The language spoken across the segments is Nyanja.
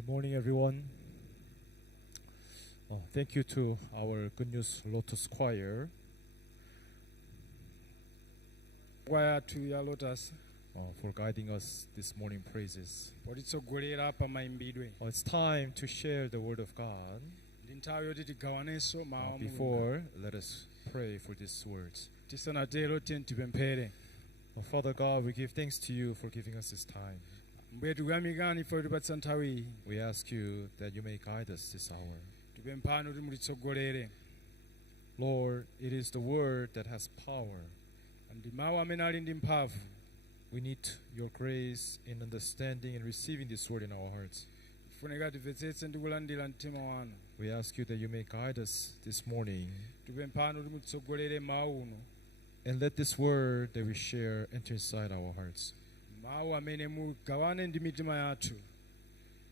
Good morning, everyone. Thank you to our Goodnews Lotus Choir Choir to ya Lotus for guiding us this morning praises. politsogolera apa mayimbidwe It's time to share the Word of God. ndi nthawi yoti tigawanenso mawu a Mulungu. Before, let us pray for these words. Tisanatero tiye tipemphere. Father God, we give thanks to you for giving us this time. Mbuye tikuyamikani ife kutipatsa nthawi iyi. We ask you that you may guide us this hour. Tipemphani kuti mulitsogolere. Lord, it is the Word that has power. Ndi mawu amene ali ndi mphamvu. We need your grace in understanding and receiving this Word in our hearts. Tifunika timvetsetse ndi kulandira mtima wanu. We ask you that you may guide us this morning. Tipemphani kuti mulitsogolere mawu uno. And let this word that we share enter inside our hearts. Mawu amene mugawane ndi mitima yathu.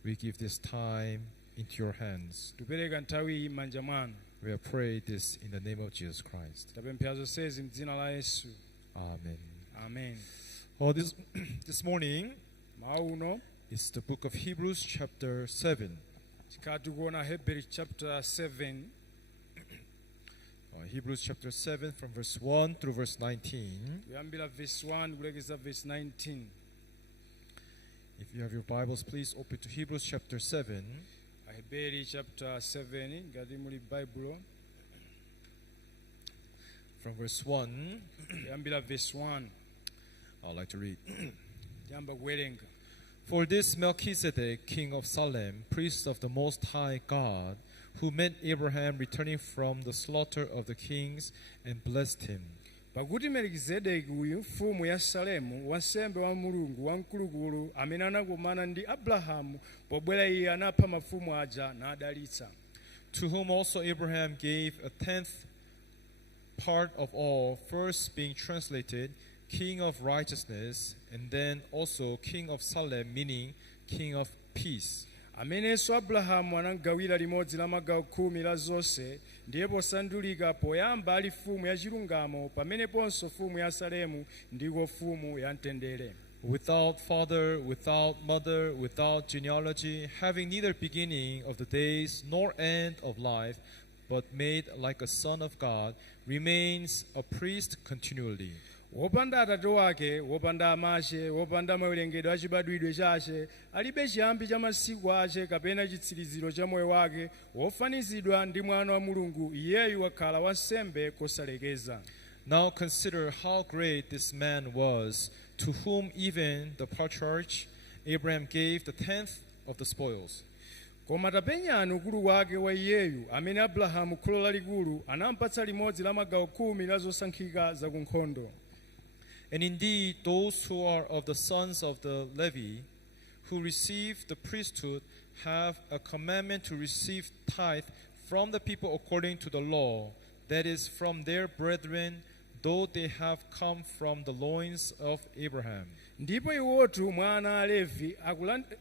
We give this time into your hands. Tipereka nthawi iyi m'manja mwanu. We have prayed this in the name of Jesus Christ. Tapemphera zonsezi m'dzina la Yesu. Amen. Amen. This morning Mawu uno is the book of Hebrews chapter 7. tikati kuona Hebrews chapter 7. Hebrews chapter 7 from verse 1 through verse 19. Kuyambira verse 1 kulekeza verse 19. If you have your Bibles, please open to Hebrews chapter 7. Hebrews chapter 7 ngati muli Bible. From verse 1, Kuyambira verse 1. I'd like to read. Tiyamba kuwerenga. For this Melchizedek, king of Salem, priest of the Most High God, who met Abraham returning from the slaughter of the kings and blessed him. Pakuti Melkizedeki uyu mfumu ya Salemu wansembe wa Mulungu wamkulukulu amene anakumana ndi Abrahamu pobwera iye anapha mafumu aja nadalitsa. To whom also Abraham gave a tenth part of all, first being translated King of Righteousness, and then also King of Salem, meaning King of Peace. Amenenso Abrahamu anagawira limodzi la magawo 10 la zonse, ndiye posandulika poyamba ali mfumu ya chilungamo, pameneponso mfumu ya Salemu ndiko mfumu ya mtendere. Without father, without mother, without genealogy, having neither beginning of the days nor end of life, but made like a son of God, remains a priest continually. Wopanda atate wake, wopanda amache, wopanda mawerengedwe achibadwidwe chache, alibe chiyambi cha masiku ache kapena chitsiriziro cha moyo wake, wofanizidwa ndi mwana wa Mulungu, iyeyu wakhala wansembe kosalekeza. Now consider how great this man was, to whom even the patriarch Abraham gave the tenth of the spoils. Koma tapenyani ukulu wake wa iyeyu amene Abrahamu kholo lalikulu anampatsa limodzi la magawo 10 la zosankhika za kunkhondo. And indeed, those who are of the sons of the Levi, who receive the priesthood, have a commandment to receive tithe from the people according to the law, that is, from their brethren, though they have come from the loins of Abraham. Ndipo iwotu mwana Alevi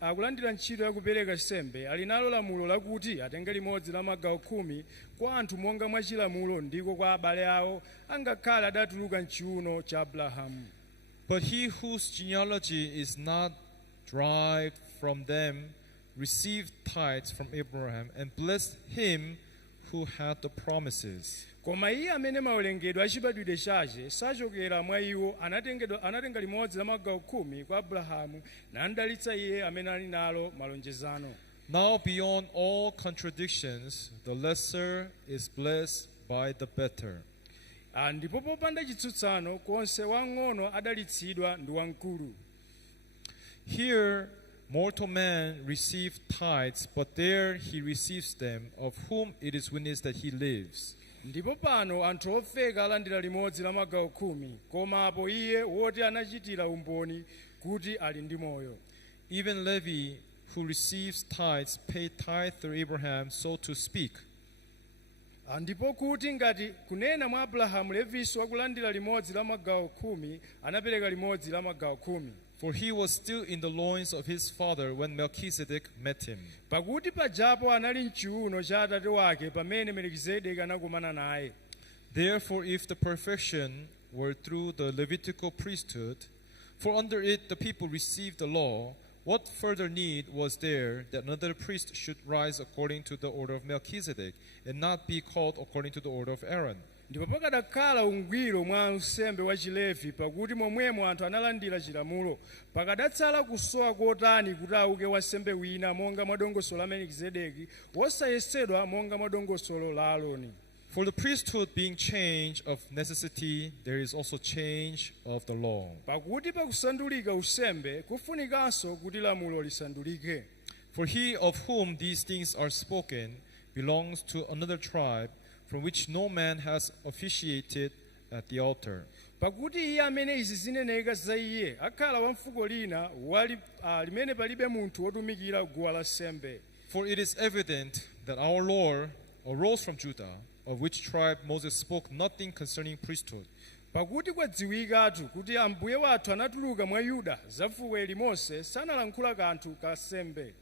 akulandira ntchito ya kupereka nsembe ali nalo lamulo lakuti atenge limodzi la magawo 10 kwa anthu monga mwa chilamulo ndiko kwa abale awo angakhale adatuluka m'chiuno cha Abrahamu. But he whose genealogy is not derived from them received tithes from Abraham and blessed him who had the promises. Koma iye amene mawerengedwe achibadwidwe chache sachokera mwa iwo anatenga limodzi la magawo 10 kwa Abrahamu nandalitsa iye amene ali nalo malonjezano. Now beyond all contradictions, the lesser is blessed by the better. Ndipo popanda chitsutsano konse wang'ono adalitsidwa ndi wamkulu. Here mortal man received tithes, but there he receives them, of whom it is witnessed that he lives. Ndipo pano anthu ofeka alandira limodzi la magawo 10, koma apo iye woti anachitira umboni kuti ali ndi moyo. Even Levi, who receives tithes, paid tithe through Abraham, so to speak. Ndipo kuti ngati kunena mwa Abrahamu Leviso akulandira limodzi la magawo 10, anapereka limodzi la magawo 10. For he was still in the loins of his father when Melchizedek met him. Pakuti pajapo anali m'chiuno cha atate wake pamene Melkizedeki anakumana naye. Therefore, if the perfection were through the Levitical priesthood, for under it the people received the law, what further need was there that another priest should rise according to the order of Melchizedek and not be called according to the order of Aaron? ndipo pakadakhala ungwiro mwa nsembe wa chilevi pakuti momwemo anthu analandira chilamulo, pakadatsala kusowa kotani kuti auke wansembe wina monga mwa dongosolo la Melkizedeki wosayesedwa monga mwa dongosolo la Aaroni. For the priesthood being change of necessity, there is also change of the law. Pakuti pakusandulika usembe kufunikanso kuti lamulo lisandulike. For he of whom these things are spoken belongs to another tribe, from which no man has officiated at the altar. Pakuti iye amene izi zineneka za iye akhala wa mfuko lina limene palibe munthu wotumikira guwa lansembe. For it is evident that our Lord arose from Judah, of which tribe Moses spoke nothing concerning priesthood. Pakuti kwadziwikatu kuti ambuye wathu anatuluka mwa Yuda za fuko ili Mose sanalankhula kanthu ka nsembe.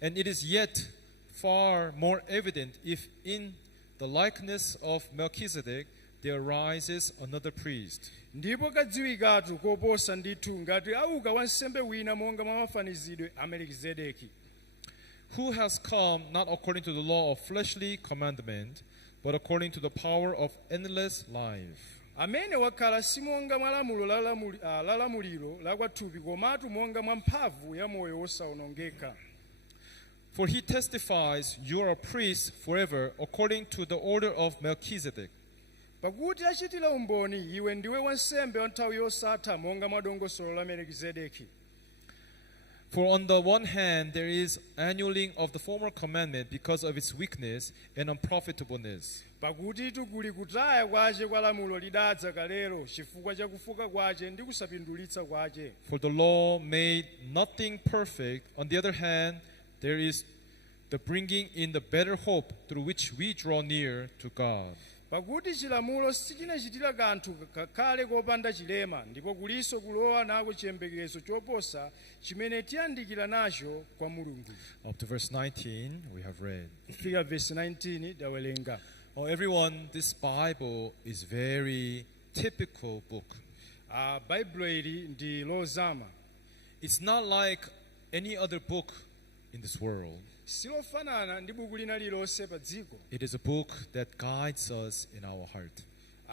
And it is yet far more evident if in the likeness of Melchizedek there arises another priest. Ndipo kadziwikatu koposa ndithu ngati auka wansembe wina monga mwa mafanizidwe a Melkizedeki, who has come not according to the law of fleshly commandment, but according to the power of endless life. amene wakhala si monga mwa lamulo la lamuliro la kwathupi komatu monga mwa mphamvu ya moyo wosawonongeka. For he testifies, you are a priest forever, according to the order of Melchizedek. Pakuti achitira umboni iwe ndiwe wansembe wa nthawi yosatha monga mwa dongosolo la Melkizedeki. For on the one hand there is annulling of the former commandment because of its weakness and unprofitableness. Pakuti kuli kutaya kwace kwa lamulo lidadza kalero chifukwa cha kufoka kwace ndi kusapindulitsa kwace. For the law made nothing perfect. On the other hand, there is the bringing in the better hope through which we draw near to God. Pakuti chilamulo sichinachitira kanthu kakhale kopanda chilema, ndipo kuliso kulowa nako chiyembekezo choposa chimene tiyandikira nacho kwa Mulungu. Up to verse 19 we have read. Kufika verse 19 dawelenga. Oh, everyone, this Bible is very typical book. Bible ili ndi lozama. It's not like any other book in this world. Silofanana ndi buku lina lilonse pa dziko. It is a book that guides us in our heart.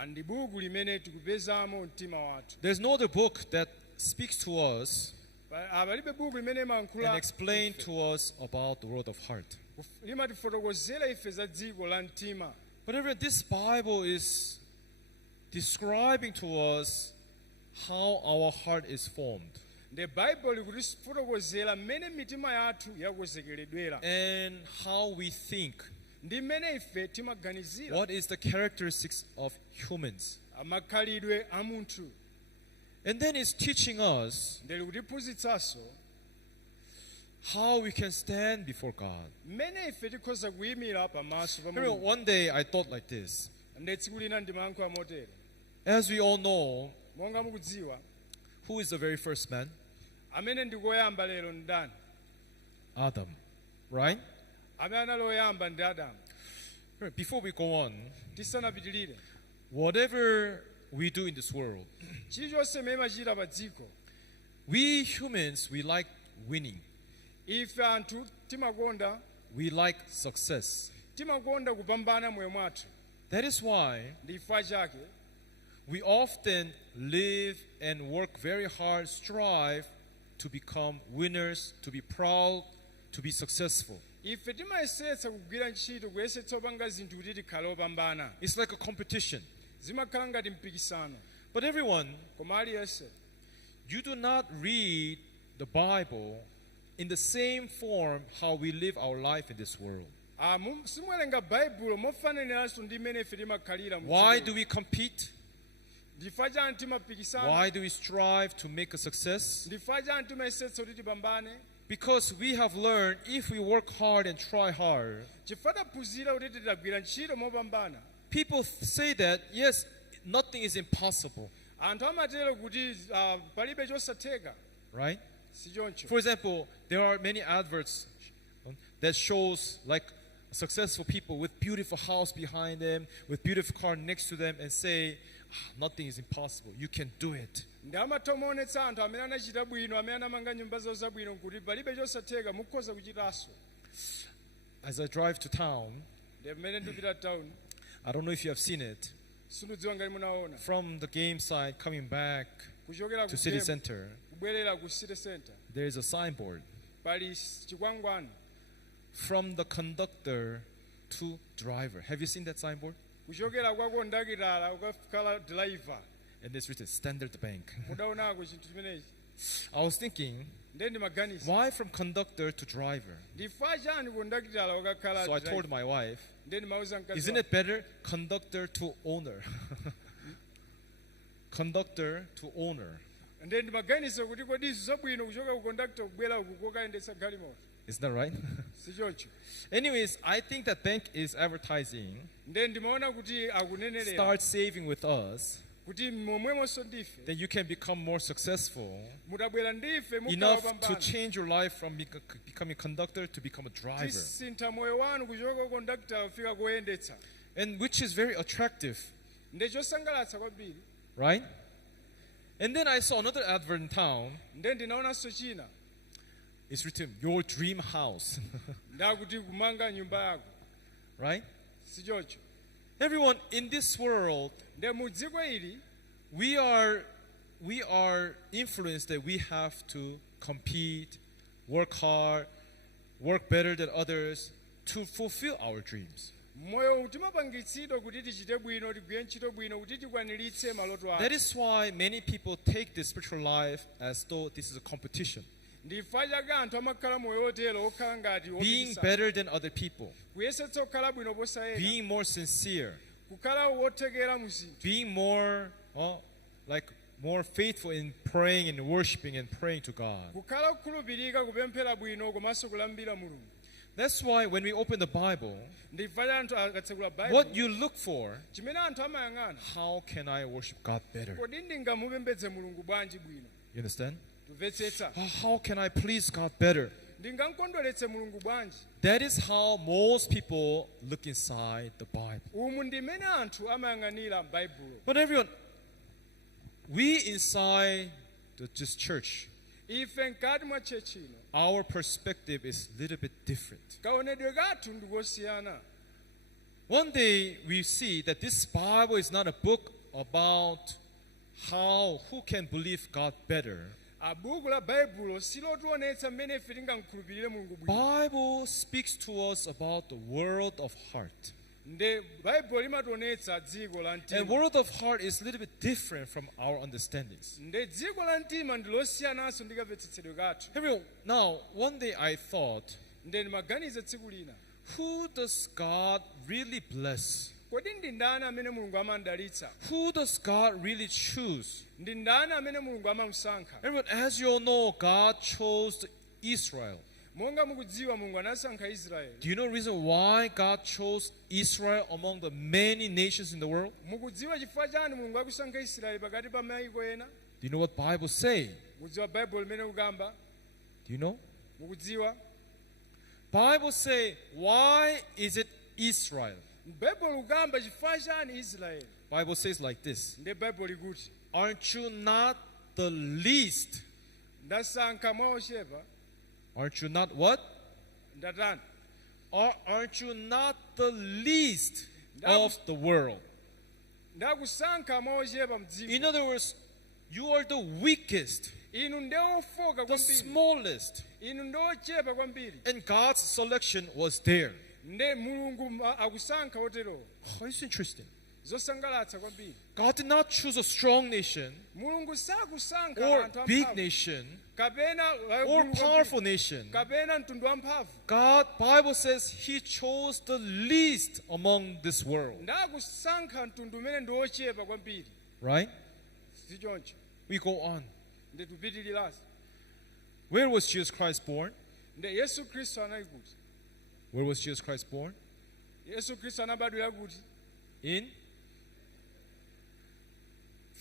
Ndi buku limene tikupezamo mtima wathu. There's no other book that speaks to us Palibe buku limene mankhula and explain to us about the world of heart. limatifotokozera ife za dziko la mtima. But everyone, this Bible is describing to us how our heart is formed The Bible likutifotokozera mmene mitima yathu yakonzekeredwera and how we think. ndi mmene ife timaganizira What is the characteristics of humans? makhalidwe a munthu. And then it's teaching us Ndeli kutiphunzitsanso how we can stand before God. mmene ife tikhoza kuyimira pamaso pa Remember, Mulungu. one day I thought like this. Ndi tsiku lina ndimayankhula motero. As we all know, Monga mukudziwa, who is the very first man? amene ndikoyamba lero ndani? Adam, right? Amene anali oyamba ndi Adamu. Before we go on, Tisanapitirire, whatever we do in this world, chilichonse mmene machita pa dziko, we humans, we like winning. ife anthu timakonda We like success. kupambana moyo mwathu. That is why Ndi chifukwa chake we often live and work very hard, strive to become winners, to be proud, to be successful. ife timayesetsa kugwira ntchito kuyesetsa opanga zinthu kuti tikhale opambana. It's like a competition. Zimakhala ngati mpikisano. But everyone, Koma aliyense you do not read the Bible in the same form how we live our life in this world. simuwerenga baibulo mofaneneranso ndi mmene ife timakhalira mu Why dziko. do we compete? Ndi chifukwa chani timapikisana? Why do we strive to make a success? Ndi chifukwa chani timayesetsa kuti tipambane? Because we have learned if we work hard and try hard, Chifukwa taphunzira kuti tidagwira ntchito mopambana. people say that, yes, nothing is impossible, Anthu amatero kuti palibe chosatheka. right? Si choncho. For example, there are many adverts that shows like successful people with beautiful house behind them, with beautiful car next to them, and say, nothing is impossible. You can do it. ndi amatomonetsa anthu amene anachita bwino amene anamanga nyumba zawo zabwino kuti palibe chosatheka mukhoza kuchitanso. As I drive to town, ndi mmene ndipita town I don't know if you have seen it, sindidziwa ngati munaona from the game side coming back kuchokera to city center, kubwerera ku city center there is a signboard. pali chikwangwani From the conductor to driver. Have you seen that signboard? kuchokera kwa kondakitala ukakhala driver. And it's written Standard Bank. mudaonako chinthu chimenechi. I was thinking, ndiye ndimaganiza why from conductor to driver? ndifa chani kondakitala ukakhala So I driver. told my wife, ndiye ndimauza mkazi isn't it better conductor to owner? Conductor to owner. ndiye ndimaganiza kuti kodi izi zabwino kuchoka ku conductor kubwera uku kokayendetsa galimoto. Isn't that right? sichoncho. Anyways, I think that bank is advertising, ndiye ndimaona kuti akunenerera start saving with us, kuti momwemonso ndife then you can become more successful mutabwera ndife mukhala enough to pambana change your life from becoming a conductor to become a driver. tisintha moyo wanu kuchoka ku conductor kufika koyendetsa. And which is very attractive, ndiye chosangalatsa kwambiri. right? And then I saw another advert in town. ndiye ndinaonanso china It's written, your dream house, ndakuti kumanga nyumba yako. right? sichoncho. Everyone in this world, ndiye mu dziko ili we are influenced that we have to compete, work hard, work better than others to fulfill our dreams. moyo timapangitsidwa kuti tichite bwino tigwire ntchito bwino kuti tikwaniritse maloto That athu. is why many people take this spiritual life as though this is a competition, ndifa chake anthu amakhala moyo otero okhala ngati being opikisana. better than other people, kuyesetsa kukhala bwino posa ena. being more sincere, kukhala wothekera mu zinthu. being more, more faithful in praying and worshiping and praying to God. kukhala kukhulupirika kupemphera bwino komanso kulambira mulungu. That's why when we open the Bible, ndifa cha anthu akatsekula what baibulo you look for, chimene anthu amayang'ana how can I worship God better? kodi ndingamupembedze mulungu bwanji bwino. You understand? tumvetsetsa How can I please God better? ndingamkondweretse mulungu bwanji. That is how most people look inside the Bible. umu ndimene anthu amayang'anira m'baibulo. But everyone, we inside this church, ife mkati mwa tchechi ino our perspective is a little bit different. kaonedwe kathu ndikosiyana. One day we see that this Bible is not a book about who can believe God better. buku la baibulo silotionetsa mmene ife tingamkhulupirire mulungu bwino. Bible speaks to us about the world of heart. nde baibulo limationetsa dziko la And mtima. world of heart is a little bit different from our understandings. nde dziko la mtima ndilosiyananso ndi kamvetsetsedwe kathu. Everyone, now, one day I thought, nde ndimaganize tsiku lina who does God really bless? kodi ndi ndani amene mulungu amandalitsa. Who does God really choose? ndi ndani amene mulungu amamusankha. Everyone, as you all know, God chose Israel. monga mukudziwa mulungu anasankha israeli. Do you know the reason why God chose Israel among the many nations in the world? mukudziwa chifukwa chani mulungu akusankha israeli pakati pa mayiko ena. Do you know what Bible say? mukudziwa baibulo limene kukamba. Do you know? mukudziwa Bible say, why is it Israel? baibulo kukamba chifukwa chani israeli. Bible says like this, nde baibulo likuti aren't you not the least? ndasankha mochepa. Aren't you not what? ndatani. Aren't you not the least of the world? ndakusankha mochepa mdziko. In other words, you are the weakest, inu ndi ofoka the kwambiri. smallest, inu ndi ochepa kwambiri. and God's selection was there. nde mulungu akusankha oterowo. Oh, it's interesting. zosangalatsa kwambiri. God did not choose a strong nation mulungu sakusankha or anthu big amphamvu nation kapena or powerful nation. kapena mtundu wamphamvu. God, Bible says, He chose the least among this world. ndakusankha mtundu umene ndi ochepa kwambiri. Right? sichoncho. We go on. nde tupitiriranso. Where was Jesus Christ born? nde yesu khristu anali kuti. Where was Jesus Christ born? yesu khristu anabadwira kuti.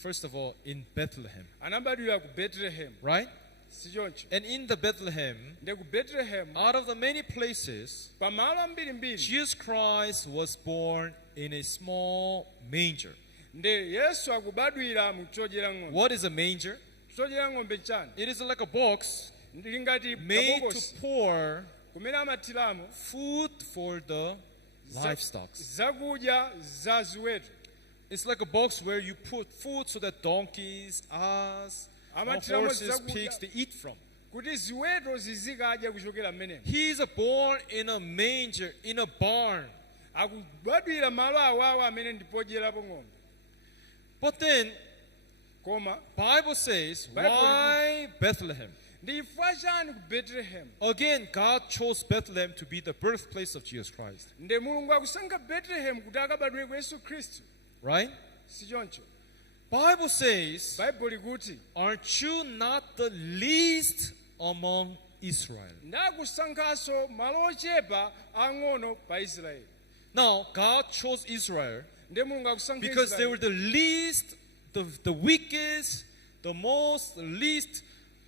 First of all, in Bethlehem. anabadwira ku betelehemu. Right? sichoncho. And in the Bethlehem, nde ku betelehemu out of the many places, pamalo ambirimbiri Jesus Christ was born in a small manger. nde yesu akubadwira mu chodyera ng'ombe. What is a manger? Chodyera ng'ombe chani It is like a box ndili ngati made to kabokosi pour kumene amathiramo food for the livestock. zakudya za ziweto. It's like a box where you put food so that donkeys, ass, Amathiramo horses, zakudya pigs, they eat from. kuti ziweto zizikadya kuchokera mmenemo. He is born in a manger, in a barn. Akubadwira malo awawa amene ndipodyerapo ng'ombe. But then, Koma Bible says, Bible why Bethlehem? ndifuna chani ku Bethlehem? Again, God chose Bethlehem to be the birthplace of Jesus Christ. Nde mulungu akusankha Bethlehem kuti akabadwireko Yesu Khristu. Right? Si choncho. Bible says, Bible likuti aren't you not the least among Israel? ndakusankhanso malo ochepa ang'ono pa Israeli. Now, God chose Israel Nde mulungu akusankha because they were Israeli the least, the weakest,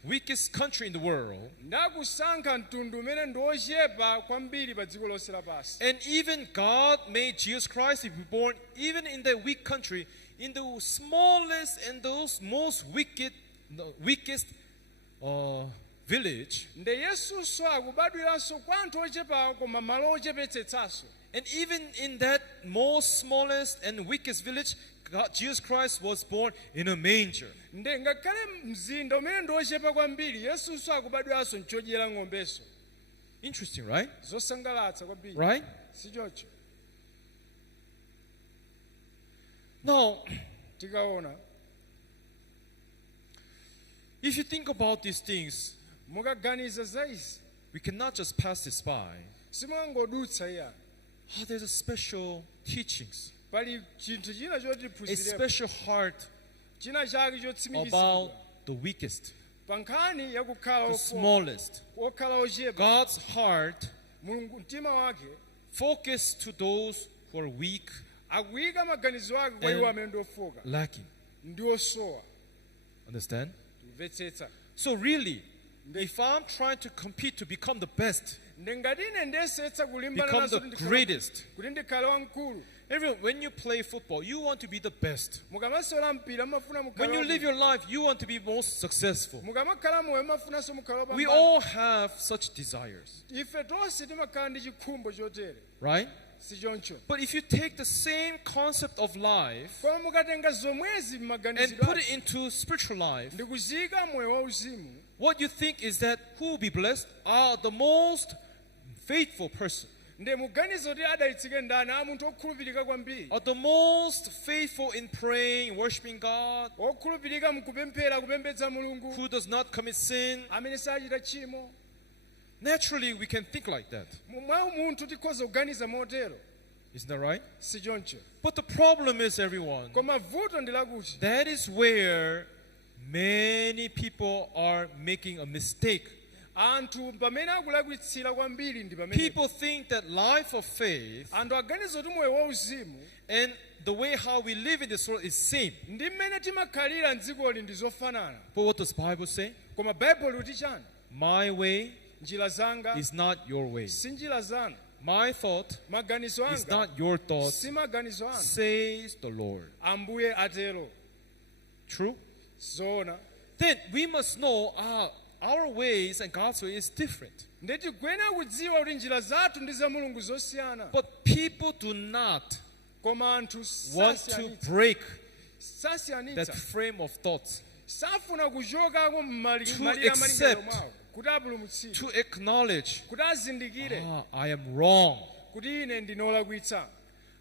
weakest country in the world. ndakusankha mtundu umene ndi ochepa kwambiri pa dziko lonse lapansi. And even God made Jesus Christ to be born even in that weak country, in the smallest and those most weakest village. Nde yesunso akubadwiranso kwa anthu ochepawo koma malo ochepetsetsanso. And even in that most smallest and weakest village, Jesus Christ was born in a manger. Nde ngakhale mzinda umene ndi ochepa kwambiri yesunso akubadwiranso m'chodyera ng'ombeso. Interesting, right? Zosangalatsa kwambiri. Right? Si choncho. Now, Tikaona if you think about these things, mukaganiza za izi we cannot just pass this by. simungodutsa iya. There's a special teachings, Pali chinthu china choti a tiphunzirepo. special heart China chake chotsimikizidwa about the weakest, pa nkhani yakukhala the ofoka, smallest. okhala ochepa. God's heart Mulungu mtima wake focused to those who are weak, akuyika maganizo ake kwa iwo amene ndi ofoka lacking. ndi osowa. Understand? Mvetsetsa. So really, if I'm trying to compete to become the best, Nde ngati ine ndesetsa kulimbana become nazo the greatest, kuti ndikhale wamkulu. when you play football, you want to be the best. Mukamasola mpira mafuna When you live mukhale. your life, you want to be most successful. Mukamakhala moyo mafunanso mukhale We wapambana. all have such desires, Ife tonse timakhala ndi chikhumbo chotere. right? Si choncho. But if you take the same concept of life Koma mukatenga zomwezi and m'maganizidwe put it into spiritual life, ndi kuziyika moyo wauzimu, what you think is that who will be blessed are the most faithful person, nde muganizo kuti adalitsike ndani a munthu okhulupirika kwambiri, are the most faithful in praying, worshiping God, okhulupirika mukupemphera kupembedza Mulungu, who does not commit sin. amene sachita tchimo. Naturally, we can think like that. Mwa munthu tikhoza kuganiza motero. Isn't that right? Si choncho. But the problem is, everyone, Koma vuto ndi lakuti that is where many people are making a mistake. anthu pamene akulakwitsira kwambiri ndi pamene People think that life of faith anthu aganiza kuti moyo wauzimu and the way how we live in this world is same. ndi mmene timakhalira m'dzikoli ndi zofanana. But what does Bible say? Koma Bible likuti chani? My way Njira zanga is not your way. si njira zanu, My thought maganizo is anga not your thoughts, si maganizo anu, says the Lord. Ambuye atero. True? Zoona. Then we must know our ways and God's way is different. Nde tigwena kudziwa kuti njira zathu ndi za Mulungu zosiyana. But people do not Koma anthu want to break that sasiyanitsa. frame of thoughts, Safuna kuchokako To m'malira accept. mwawo kuti apulumutsidwe, to acknowledge, kuti azindikire I am wrong. kuti ine ndinolakwitsa.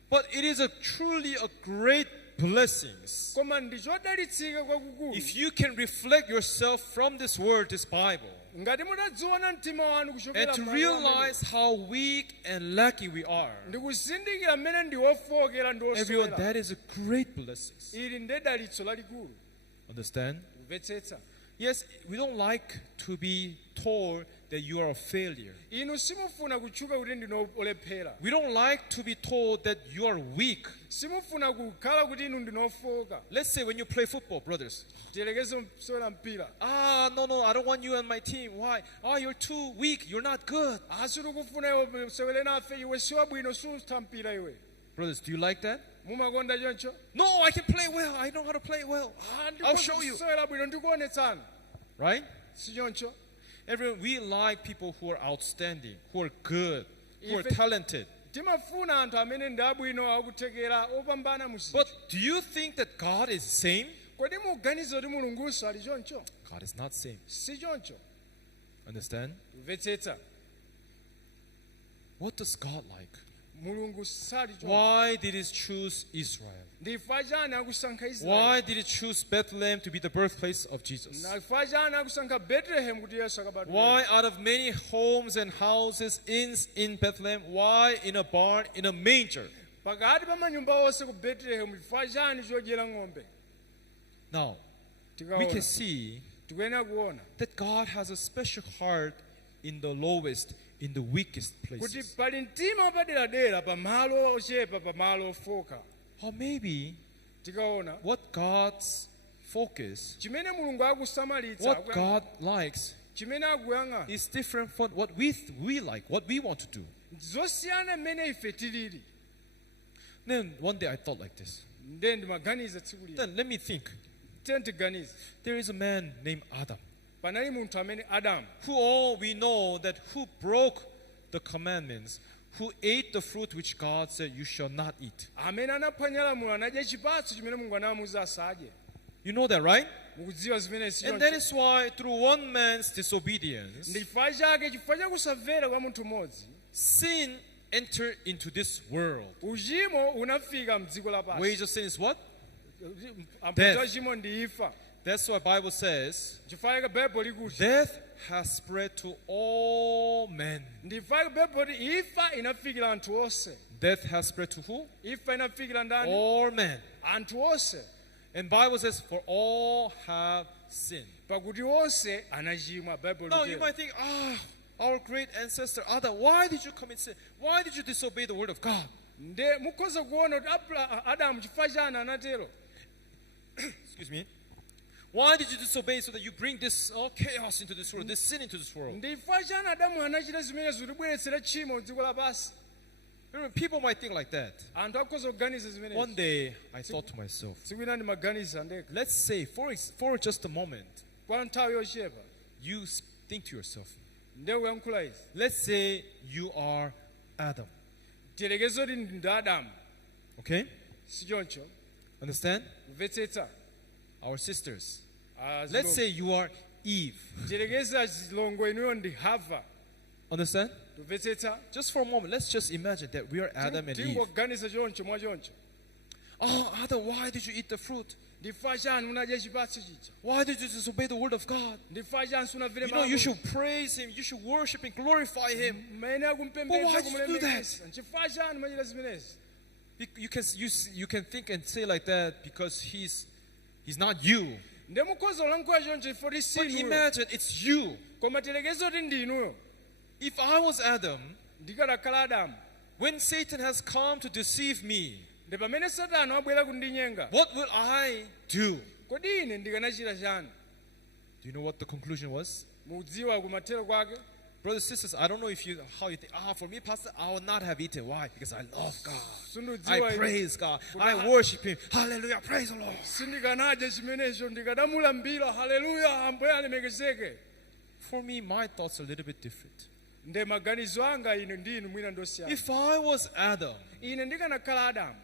But it is truly a great blessing Koma ndi chodalitsika kwakukulu if you can reflect yourself from this word, this Bible, ngati mutadziona mtima wanu and kuchokera to m'mawu realize how weak and lacking we are. ndi kuzindikira mmene ndi ofokera ndi Everyone, oswera. that is a great blessing. Ili ndi dalitso lalikulu. Understand? Kumvetsetsa. Yes, we don't like to be told that you are a failure. Inu simufuna kutchuka kuti ndino olephera. We don't like to be told that you are weak. Simufuna kukhala kuti inu ndinofoka. Let's say when you play football, brothers. Tiyerekeze kusewera mpira. No, I don't want you on my team. Why? You're too weak. You're not good. Asiri kufuna iwe usewere nafe iwe siwa bwino sutha mpira iwe. Brothers, do you like that? mumakonda choncho No, I can play well. I know how to play well. I'll show you. kusewera bwino ndikuonetsani Right? si choncho Everyone, we like people who are outstanding, who are good, who are If it- talented. timafuna anthu amene ndi abwino akuthekera opambana mu But zinthu do you think that God is the same? kodi muganiza kuti mulungunso ali choncho God is not same. si choncho Understand? kumvetsetsa What does God like? mulungu sali choncho Why did he choose Israel? ndifa chani akusankha israeli Why did he choose Bethlehem to be the birthplace of Jesus? ndifa chani akusankha betelehemu kuti yesu akabadwa Why out of many homes and houses, inns in Bethlehem, why in a barn, in a manger? pakati pa manyumba onse ku betelehemu ndifa chani chodyera ng'ombe Now, we can tikaona see tikuyenera kuona that God has a special heart in the lowest, in the weakest kuti places. pali mtima wapaderadera pamalo ochepa pamalo ofoka Or maybe tikaona what God's focus, chimene mulungu akusamalitsa what God likes, chimene akuyang'ana is different from what we like, what we want to do. zosiyana mmene ife tilili Then one day I thought like this. nde ndimaganiza tsiku lina Then let me think. tiganize There is a man named Adam, panali munthu amene adamu who all we know that who broke the commandments, who ate the fruit which God said you shall not eat. amene anaphwanya lamulo anadya chipatso chimene mulungu anamuwuza asadye You know that, right? mukudziwa zimene si And that choncho is why through one man's disobedience, ndi chifukwa chake chifukwa chakusamvera kwa munthu mmodzi sin entered into this world. uchimo unafika mdziko lapansi Wage of sin is what? mphatso wa chimo ndi imfa That's why Bible says, chifukwa chake baibulo likuti death has spread to all men. ndi chifukwa chake baibulo kuti imfa inafikira anthu onse Death has spread to who? imfa inafikira ndani All men. anthu onse And Bible says, for all have sinned. pakuti onse anachimwa baibulo Now you likutero. might think, our great ancestor Adam, why did you commit sin? Why did you disobey the word of God? nde mukhoza kuona kuti adamu chifukwa chani anatero Excuse me. Why did you disobey so that you bring this chaos into this world, this sin into this world? ndi chifukwa chani adamu anachita zimenezo kuti bweretsera tchimo mdziko lapansi People might think like that. anthu akhoza kuganiza One zimenezo day I thought to myself, tsiku ina ndimaganiza ndekha let's say for just a moment, kwa nthawi yochepa you think to yourself, nde kuyankhula izi let's say you are Adam. tiyerekeze kuti ndi adamu Okay? si choncho Understand? kumvetsetsa Our sisters. Ah, Let's say you are Eve. tiyerekeze zilongo inuyo ndi hava Understand? kumvetsetsa Just for a moment, let's just imagine that we are Adam and Eve. tingoganiza choncho mwa choncho Oh, Adam, why did you eat the fruit? ndi chifukwa chani unadya chipatso chicha Why did you disobey the word of God? ndi chifukwa chani sunamvere You know, you should praise Him, you should worship and glorify Him. mmene But why akumpembedza did you do kumulemekeza chifukwa chani machita zimenezi You can think and say like that because He's not you. nde mukhoza kulankhula choncho chifukwa But si inuyo imagine it's you. koma tiyerekeze kuti ndi inuyo If I was Adam, ndikanakhala adamu when Satan has come to deceive me, ndi pamene satana wabwera kundinyenga what will I do? kodi ine ndikanachita chani Do you know what the conclusion was? mukudziwa kumathero kwake Brothers and sisters, I don't know how you think. For me, Pastor, I would not have eaten. Why? Because I love God. sindidziwa I ine praise God. I worship Him. Hallelujah. Praise the Lord. sindikanadya chimenecho ndikanamulambira haleluya ambuye alemekezeke For me, my thoughts are a little bit different. nde maganizo anga ine ndi inu mwina ndosiyana If I was Adam, ine ndikanakhala adamu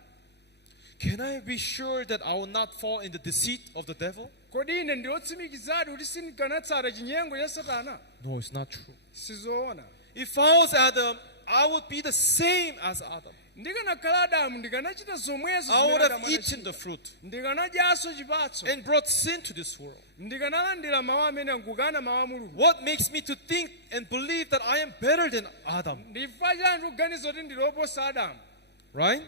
can I be sure that I will not fall in the deceit of the devil? kodi ine ndiotsimikizadi kuti sindikanatsata chinyengo cha satana No, it's not true. sizoona If I was Adam, I would be the same as Adam. ndikanakhala adamu ndikanachita zomwezo I would zimene have Adamu eaten anachita. the fruit ndikanadyanso chipatso and brought sin to this world. ndikanalandira mawu amene nkukana mawu a mulungu What makes me to think and believe that I am better than Adam? ndifukwa chani kuganiza kuti ndiloposa adamu Right?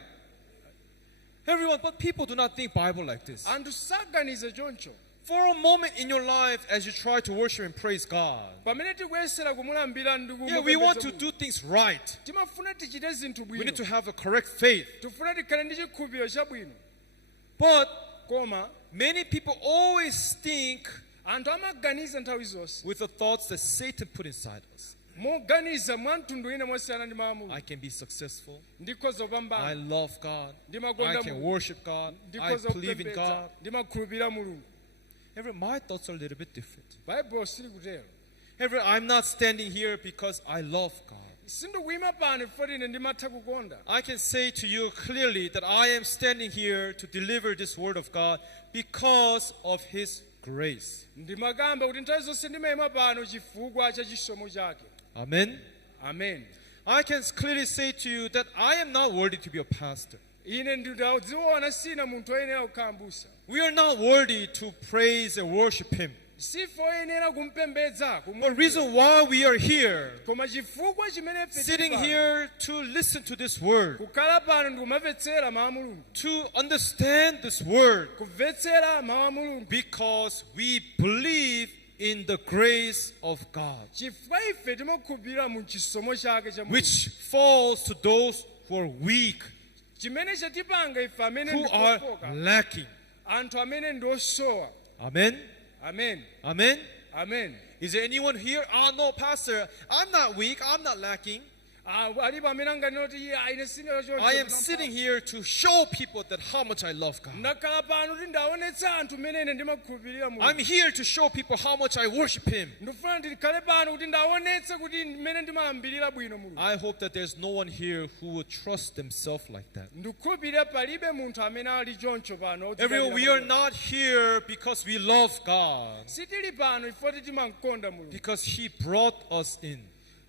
Everyone, but people do not think Bible like this. anthu saganiza choncho For a moment in your life, as you try to worship and praise God, pamene tikuyesera kumulambira we want to do things right. timafuna tichite zinthu We need to bwino have a correct faith. tifuna tikhale ndi chikhulupiriro chabwino But koma many people always think anthu amaganiza nthawi zonse with the thoughts that Satan put inside us. moganiza mwa mtundu ina mosiyana ndi mawu a Mulungu I can be successful. ndikhoza I kupambana love God. ndimakonda I can Mulungu worship God. I ndikhoza believe in kupembedza God. ndimakhulupirira Mulungu. My thoughts are a little bit different. Bible sili kutero. I'm not standing here because I love God. Sindikuyima pano chifukwa ine ndimatha kukonda. I can say to you clearly that I am standing here to deliver this word of God because of His grace. Ndimakamba kuti nthawi zonse ndimayima pano chifukwa cha chisomo chake. Amen. Amen. I can clearly say to you that I am not worthy to be a pastor. Ine ndikudziona sina munthu oyenera kukhala m'busa. We are not worthy to praise and worship Him. Sifa oyenera kumpembedza The reason why we are here, koma chifukwa chimene ife sitting here to listen to this word, kukhala pano ndikumamvetsera mawu a Mulungu, to understand this word, kumvetsera mawu a Mulungu, because we believe in the grace of God, chifukwa ife timakhulupirira mu chisomo chake cha Mulungu, which falls to those who are weak, chimene chatipanga ife amene who are ndikufoka, lacking. anthu amene ndi osowa. Amen. Amen. Amen. Amen. Is there anyone here? No, Pastor, I'm not weak. I'm not lacking. Alipo amene anganena kuti ine sine choncho. I am sitting here to show people that how much I love God. Ndakhala pano kuti ndaonetsa anthu mmene ine ndimakhulupirira Mulungu. I'm here to show people how much I worship Him. Ndikufuna ndikhale pano kuti ndaonetse kuti mmene ndimayambirira bwino Mulungu. I hope that there's no one here who will trust themselves like that. Ndikukhulupirira palibe munthu amene ali choncho pano. Everyone, we are not here because we love God, sitili pano chifukwa timakonda Mulungu. because He brought us in.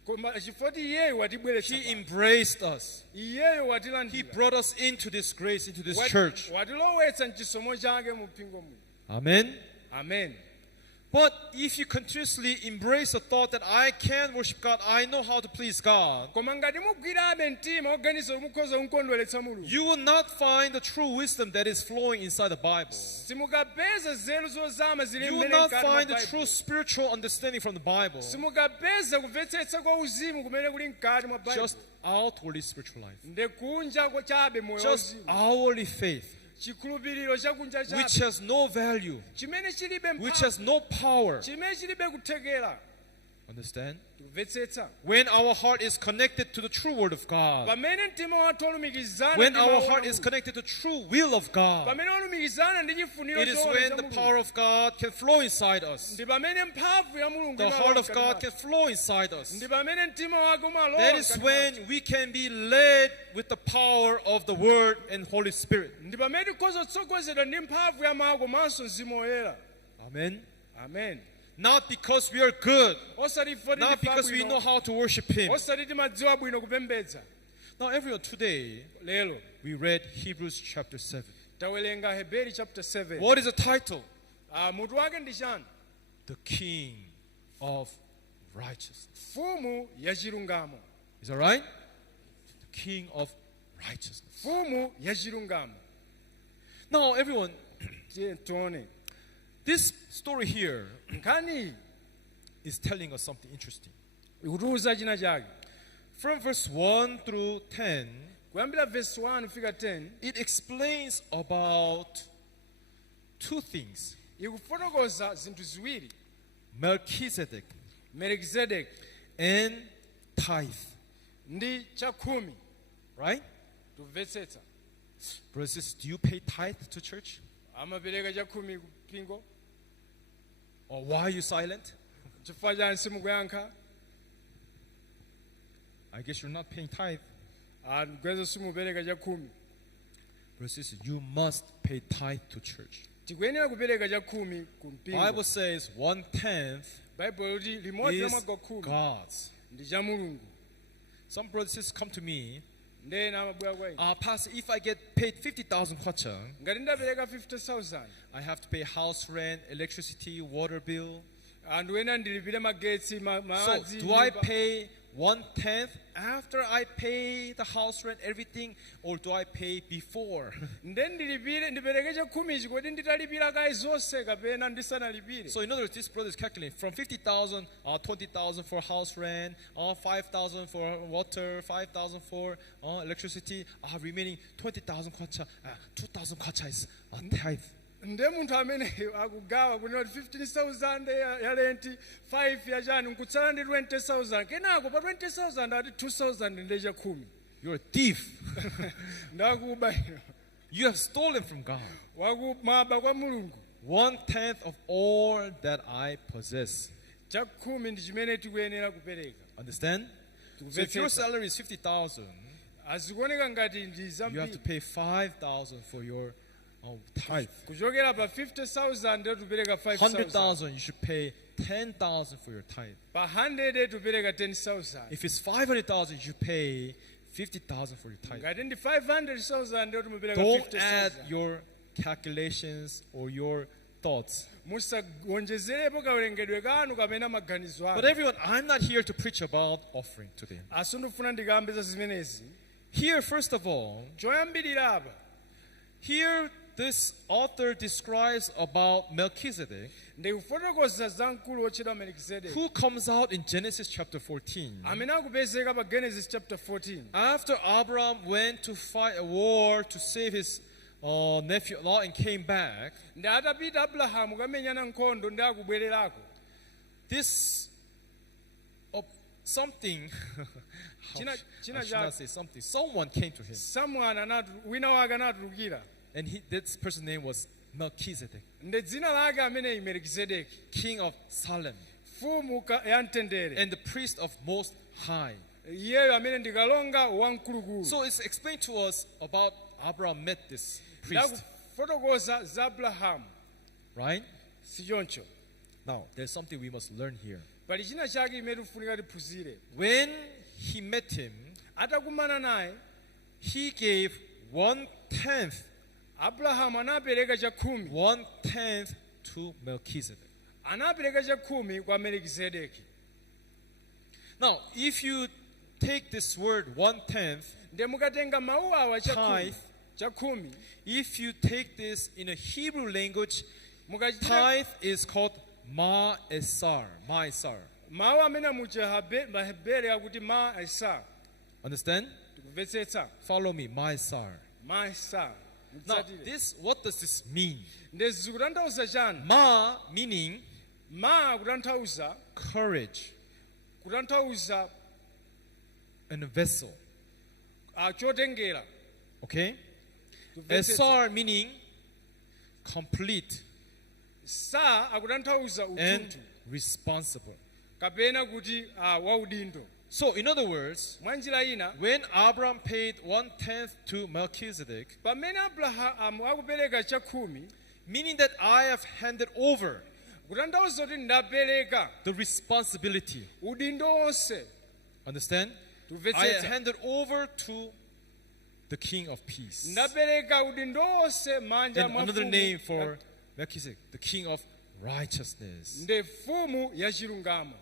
Koma chifukwa iyeyo watibweretsa. He embraced us. Iyeyo He watilandira. brought us into this grace, into this church. Watilowetsa mchisomo chake mu mpingo muno. Amen. Amen. But if you continuously embrace the thought that I can worship God, I know how to please God, Koma ngati mugwirabe mtima oganiza mukhoza kumkondweretsa Mulungu, you will not find the true wisdom that is flowing inside the Bible. simukapeza nzeru zozama zili You will mmene not mkati mwa find the Bible. true spiritual understanding from the Bible. Simukapeza kumvetsetsa kwa uzimu kumene kuli mkati mwa Bible. Just outwardly spiritual life. Ndekunja chabe moyo Just wauzimu. outwardly faith, Chikhulupiriro chakunja which chabe. has no value, Chimene chilibe which mphamvu. has no power. Chimene chilibe kuthekera. Understand? Kumvetsetsa. When our heart is connected to the true word of God, Pamene mtima wathu olumikizana when ndi our mawu a heart is Mulungu. connected to the true will of God, Pamene olumikizana ndi chifuniro it is choona when cha the Mulungu. power of God can flow inside us. Ndi pamene mphamvu ya Mulungu The imalowa heart of mkati God mwathu. can flow inside us. Ndi pamene mtima wake umalowa That is mkati mwathu. when we can be led with the power of the Word and Holy Spirit. Ndi pamene tikhoza kutsogozedwa ndi mphamvu ya mawu komanso mzimu woyera. Amen. Amen. Not because we are good, Osati ifo not because we know how to worship Him. osati timadziwa bwino kupembedza. Now, everyone, today Lero we read Hebrews chapter 7. tawerenga Hebrew chapter 7. What is the title? Mutu wake ndi chani? The King of Righteousness. Mfumu ya chilungamo. Is that right? The King of Righteousness. Mfumu ya chilungamo. Now, everyone, Tiye tuone. this story here Nkhani is telling us something interesting. ikutiuza china chake. From verse 1 through 10, Kuyambira verse 1 fika 10 it explains about two things: ikufotokoza zinthu ziwiri. Melchizedek Melchizedek and tithe. ndi chakhumi. Right? Tumvetsetsa. Brothers, do you pay tithe to church? Amapereka chakhumi ku mpingo. Or why are you silent? Chifukwa chani simukuyankha? I guess you're not paying tithe. Mkwezo simupereka chakhumi. Brothers, you must pay tithe to church. Tikuyenera kupereka chakhumi ku mpingo. Bible says 1/10 Bible kuti limodzi la is magawo khumi God's. ndi cha Mulungu. Some brothers come to me, Ndena amabwera kwa ine. Pastor, if I get paid 50,000 kwacha, Ngati ndapereka 50,000, I have to pay house rent, electricity, water bill. anthu ena ndilipire magetsi, So madzi. do I pay 1/10 after I pay the house rent, everything, or do I pay before? Nde ndilipire ndipereke chakhumi ichi kodi nditalipira kayi zonse kapena ndisanalipire. So in other words, this brother is calculating from 50,000, 20,000 for house rent, 5,000 for water, 5,000 for electricity, remaining 20,000 kwacha, 2,000 kwacha is tithe. nde munthu ameneyo akugawa kunena kuti 15,000 ya lenti 5 ya chani nkutsala ndi 20,000 kenako pa 20,000 ati 2,000 ndi chakhumi. You're a thief. Ndakuba You have stolen from God. wakumaba kwa mulungu. 1/10 of all that I possess. Chakhumi ndi chimene tikuyenera kupereka. Understand? So if your salary is 50,000, azikuoneka ngati ndi you have zambiri. to pay 5,000 for your tithe. Kuchokera pa 50,000 tupereka 5,000. 100,000, you should pay 10,000 for your tithe. Pa 100 tupereka 10,000. If it's 500,000, you should pay 50,000 for your tithe. Ngati ndi 500,000 tumupereka Don't 50,000. add your calculations or your thoughts. Musagonjezerepo kawerengedwe kanu kapena maganizo But anu. everyone, I'm not here to preach about offering today. Asundufuna ndikambe za zimenezi. Here, first of all, Choyambirira apa. here this author describes about Melchizedek, Ndikufotokoza za mkulu wotchedwa Melchizedek. who comes out in Genesis chapter 14. Amene akupezeka pa Genesis chapter 14. After Abraham went to fight a war to save his nephew-in-law and came back, Ndi atapita Abrahamu kamenyana nkhondo ndi akubwererako. this something, China I should cha- not say something, someone came to him. Someone wina wake anatulukira. And this person's name was Melchizedek, Ndi dzina lake ameneyi Melchizedeki. king of Salem, Mfumu ya mtendere. and the priest of Most High. Iyeyo amene ndi kalonga wamkulukulu. So it's explained to us about Abraham met this priest, Ndakufotokoza za Abrahamu. right? Si choncho. Now, there's something we must learn here. Pali china chake imene tifunika tiphunzire. When he met him, Atakumana naye, he gave 1/10, Abrahamu anapereka chakhumi. 1/10 to Melchizedek. Anapereka chakhumi kwa Melchizedeki. Now, if you take this word 1/10, Ndiye mukatenga mawu awa chakhumi. Tithe. Chakhumi. if you take this in a Hebrew language, Mukachita tithe is called ma'esar. mawu amene muchahebere akuti ma'esa. Understand? Tikumvetsetsa. Follow me, ma'esar. Ma'esa. Now, Mutsatire. what does this mean? Ndezi zikutanthauza chani? Ma meaning Ma kutanthauza courage kutanthauza and a vessel. chotengera. Okay? Tikumvetsetsa. Esar meaning complete Sa akutanthauza and utunthu responsible. kapena kuti waudindo. So, in other words, Mwa njira ina, when Abraham paid 1/10 to Melchizedek, pamene Abrahamu akupereka chakhumi, meaning that I have handed over kutanthauza kuti ndapereka the responsibility. udindo wonse. Understand? I Tumvetsetsa. handed over to the King of Peace. Ndapereka udindo wonse manja And mwa another mfumu name for Melchizedek, the King of Righteousness. ndi mfumu ya chilungamo.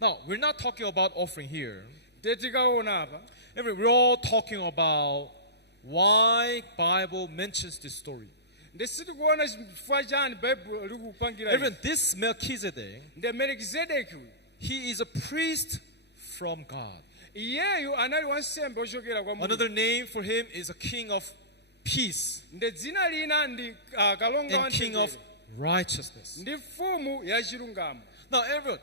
Now, we're not talking about offering here. Tikaona apa, We're all talking about why Bible mentions this story. ndi sitikuona chifukwa chani Baibulo likupangira Everyone, this Melchizedek, ndi Melchizedeki. he is a priest from God. Iyeyu anali wansembe ochokera kwa Mulungu. Another name for him is a king of peace Ndi dzina lina ndi kalonga and king of wamtendere. righteousness. Ndi mfumu ya chilungamo. Now, everyone,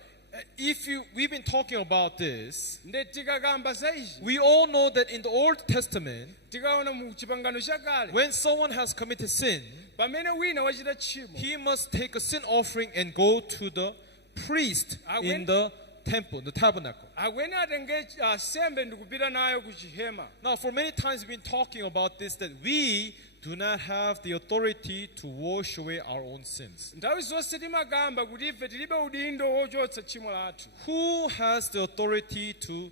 we've been talking about this, Ndi tikakamba za ichi, we all know that in the Old Testament, tikaona mu chipangano chakale, when someone has committed sin, pamene wina wachita tchimo, he must take a sin offering and go to the priest in the temple, the tabernacle. akwene atenge sembe ndi kupita nayo ku chihema. Now, for many times we've been talking about this, that we do not have the authority to wash away our own sins. Nthawi zonse timakamba kuti ife tilibe udindo wochotsa tchimo lathu. Who has the authority to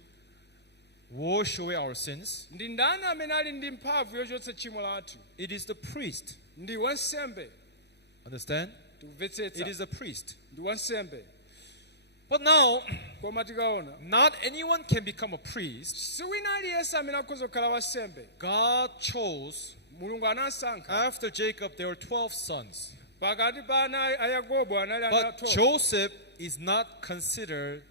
wash away our sins? Ndi ndani amene ali ndi mphamvu yochotsa tchimo lathu? It is the priest. Ndi wansembe. Understand? Tikumvetsetsa. It is the priest. Ndi wansembe. But now, Koma tikaona, not anyone can become a priest. si wina aliyense amene akhoza kukhala wansembe. God chose, Mulungu anasankha. after Jacob, there were 12 sons. Pakati pa ana a Yakobo anali ana But 12. Joseph is not considered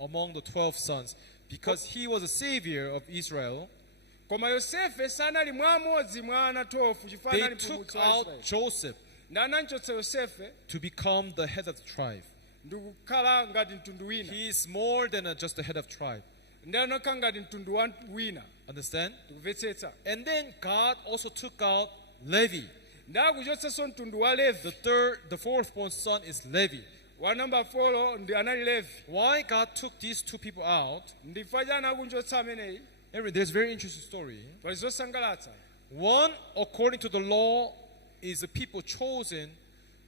among the 12 sons because he was a savior of Israel koma yosefe sanali mmodzi mwa ana 12 chifukwa They anali took mpulumutsi wa out Israeli. Joseph Ndi anamchotsa yosefe to become the head of the tribe. ndi kukhala ngati mtundu wina, He is more than just the head of tribe. ndi anakhala ngati mtundu wa wina. Understand? Tikumvetsetsa. And then God also took out Levi. Ndi akuchotsanso mtundu wa Levi. The fourth born son is Levi. Wa namba 4 ndi anali Levi. Why God took these two people out? Ndi chifukwa chani akunchotsa ameneyi? Anyway, there's a very interesting story. Pali zosangalatsa. One, according to the law, is a people chosen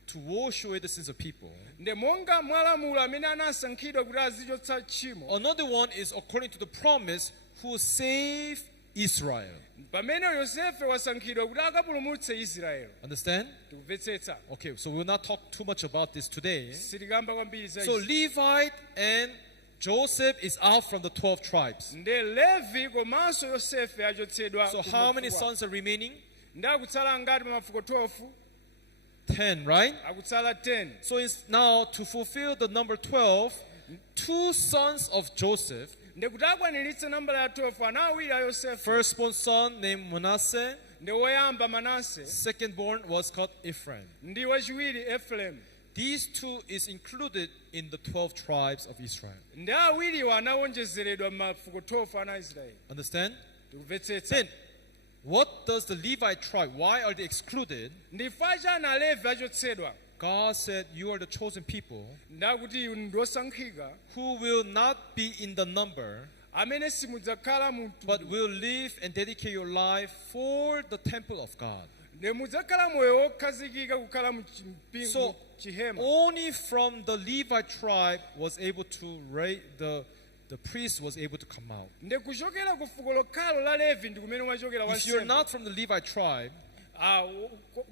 to wash away the sins of people. Ndi monga mwalamulo amene anasankhidwa kuti azichotsa tchimo. Another one is according to the promise who will save Israel. Pamene yosefe wasankhidwa kuti akapulumutse Israeli. Understand? Tikumvetsetsa. Okay, so we will not talk too much about this today. Sitikamba kwambiri za So izi. Levite and Joseph is out from the 12 tribes. Ndi Levi komanso yosefe achotsedwa. So ku how many mafuko. sons are remaining? Ndi akutsala ngati pa mafuko 12, 10, right? akutsala 10. So it's now to fulfill the number 12, two sons of Joseph, Ndi kuti akwaniritse nambala ya 12 ana awiri a yosefe. firstborn son named Manasseh, Ndi woyamba Manase, secondborn was called Ephraim. ndi wachiwiri Efereimu. These two is included in the 12 tribes of Israel. Ndi awiriwa anawonjezeredwa m'mafuko 12 ana Israeli. Understand? Tikumvetsetsa. Then, what does the Levite tribe, why are they excluded? Ndi chifukwa chani Alevi achotsedwa? God said, you are the chosen people Ndakuti iwu ndi osankhika who will not be in the number, amene simudzakhala but munthu. will live and dedicate your life for the temple of God. Ndi mudzakhala moyo wokhazikika kukhala mu So, chihema. only from the Levite tribe was able to raise the priest was able to come out. Ndi kuchokera ku fuko lokhalo la Levi ndi kumene mwachokera If you're wansembe. not from the Levite tribe,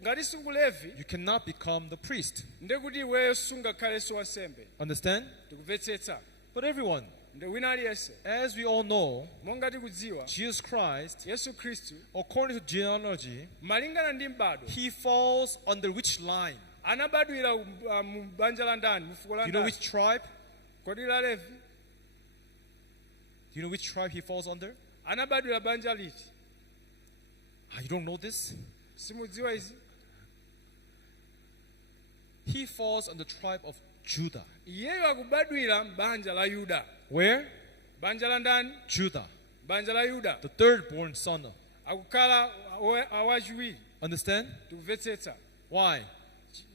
Ngati siku Levi, you cannot become the priest. ndi kuti iweyo sungakhalenso wansembe. Understand? Tikumvetsetsa. But everyone, Ndi wina aliyense. as we all know, Monga tikudziwa, Jesus Christ, Yesu Khristu according to genealogy, malingana ndi m'bado he falls under which line? anabadwira mu banja la ndani, mu fuko la You know ndani. which tribe? Kodi la Levi Do you know which tribe he falls under? anabadwira banja liti? You don't know this? Simudziwa izi? He falls on the tribe of Judah. Iyeyo akubadwira m'banja la Yuda. Where? Banja la ndani? Judah. Banja la Yuda. The third born son. Akukhala awachiwiri. Understand? Tikumvetsetsa. Why?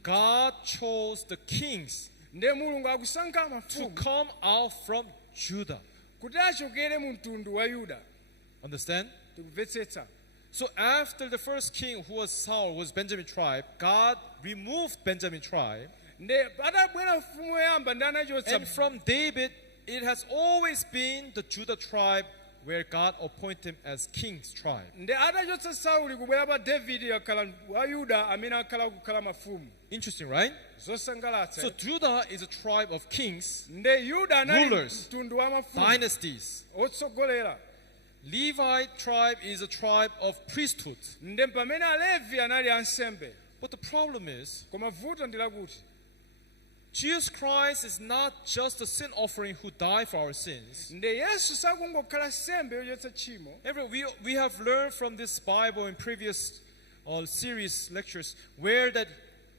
God chose the kings Ndiye Mulungu akusankha to mafumu come out from Judah. kuti achokere mu mtundu wa Yuda. Understand? Tikumvetsetsa. So after the first king who was Saul was Benjamin tribe, God removed Benjamin tribe. Ndiye atabwera mfumu yoyamba ndi anachotsa. And from David, it has always been the Judah tribe where God appointed him as king's tribe. Ndiye atachotsa Sauli kubwera pa Davidi akhala wa Yuda amene akhala kukhala mafumu. Interesting, right? Zosangalatsa. So Judah is a tribe of kings, Ndiye Yuda anali Rulers. mtundu wa mafumu dynasties. otsogolera. Levite tribe is a tribe of priesthood. Ndiye pamene Alevi anali ansembe. But the problem is, Koma vuto ndi lakuti Jesus Christ is not just a sin offering who died for our sins. ndiye Yesu sakungokhala sembe yochotsa tchimo. We have learned from this Bible in previous series lectures where that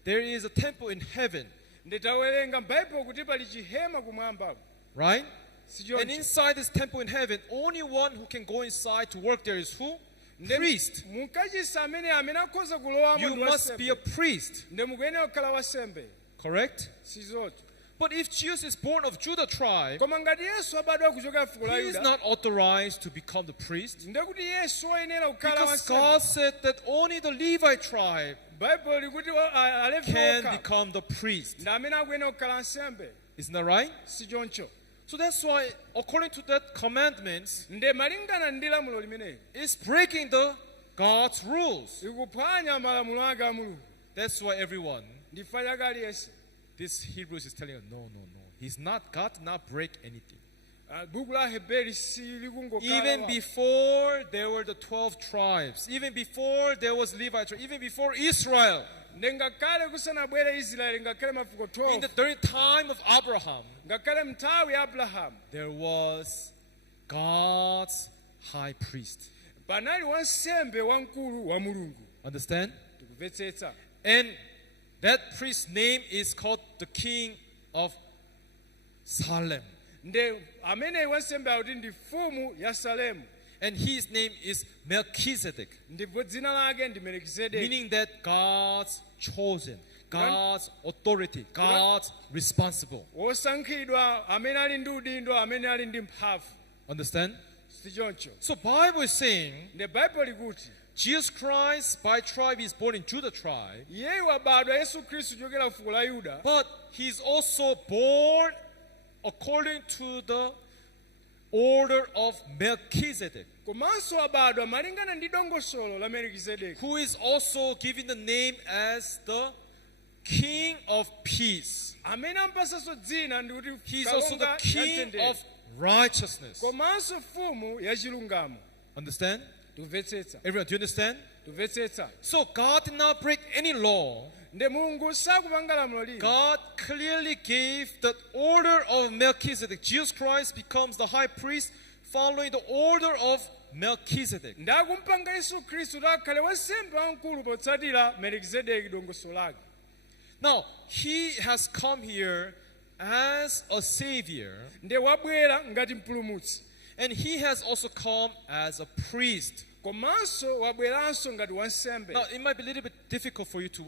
there is a temple in heaven, Nditawerenga m'Baibulo kuti pali chihema kumwamba. right? Sichoncho. And inside this temple in heaven, only one who can go inside to work there is who? Priest. Mukachisa amene akhoza kulowamo You ndi must be a wansembe. priest, Ndiye mukuyenera kukhala wansembe. correct? Sizocho. But if Jesus is born of Judah tribe, Koma ngati Yesu abadwa kuchokera fuko la he is Yuda, not authorized to become the priest. ndiye kuti Yesu oyenera kukhala Because wansembe. God said that only the Levite tribe Baibulo likuti Alevi can okha become the priest. ndi amene akuyenera kukhala ansembe. Isn't that right? Sichoncho. So that's why, according to that commandments, Ndiye malingana ndi lamulo limeneli it's breaking the God's rules. ikuphwanya malamulo ake a Mulungu. That's why everyone, Ndifa chake aliyense. this Hebrews is telling us, no. He's not, God did not break anything. Buku la Heberi silikungokhala. Even before there were the 12 tribes, even before there was Levite tribe, even before Israel, Ngakhale kusanabwere Israeli ngakhale mafuko in the 12. very time of Abraham, Ngakhale mnthawi ya Abrahamu. there was God's high priest. panali wansembe wamkulu wa mulungu. Understand? Tikumvetsetsa. And that priest's name is called the King of Salem. Nde amene wansembe akuti ndi mfumu ya Salemu. And his name is Melchizedek. Ndipo dzina lake ndi Melkizedeki. Meaning that God's chosen, God's authority, God's responsible. Wosankhidwa amene ali ndi udindo, amene ali ndi mphamvu. Understand? Sichoncho. So Bible is saying Nde Bible likuti Jesus Christ by tribe is born in Judah tribe, iye wabadwa Yesu Khristu kuchokera fuko la Yuda. but he's also born according to the order of Melchizedek, Komanso wabadwa malingana ndi dongosolo la Melkizedeki. who is also given the name as the King of Peace. Amene ampasanso dzina ndi kuti He's also the kalonga King yamtendere. of Righteousness. Komanso mfumu ya chilungamo. Understand? Tikumvetsetsa. Everyone, do you understand? Tikumvetsetsa. So God did not break any law. Nde Mulungu sakupanga lamulo lina. God clearly gave the order of Melchizedek. Jesus Christ becomes the high priest following the order of Melchizedek. Ndakumpanga Yesu Khristu kuti akhale wansembe wamkulu potsatira Melkizedeki dongosolo lake. Now, he has come here as a savior, Nde wabwera ngati mpulumutsi. and he has also come as a priest. Komanso wabweranso ngati wansembe. Now, it might be a little bit difficult for you to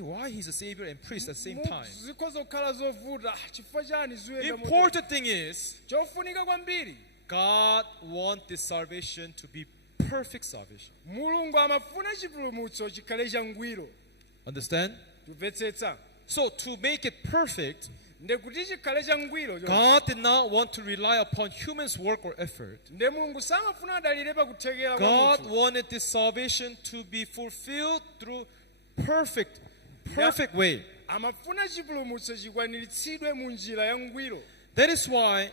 why he's a savior and priest at the same time. Zikhoza kukhala zovuta. Chifukwa chani The ziyenda moto. important thing is Chofunika kwambiri. God wants this salvation to be perfect salvation. Mulungu amafuna chipulumutso chikhale changwiro. Understand? Timvetsetsa. So to make it perfect, Nde kuti chikhale changwiro. God did not want to rely upon human's work or effort. Nde Mulungu samafuna adalire pakuthekera kwa God munthu. wanted this salvation to be fulfilled through perfect way. Amafuna chipulumutso chikwaniritsidwe mu njira yangwiro. That is why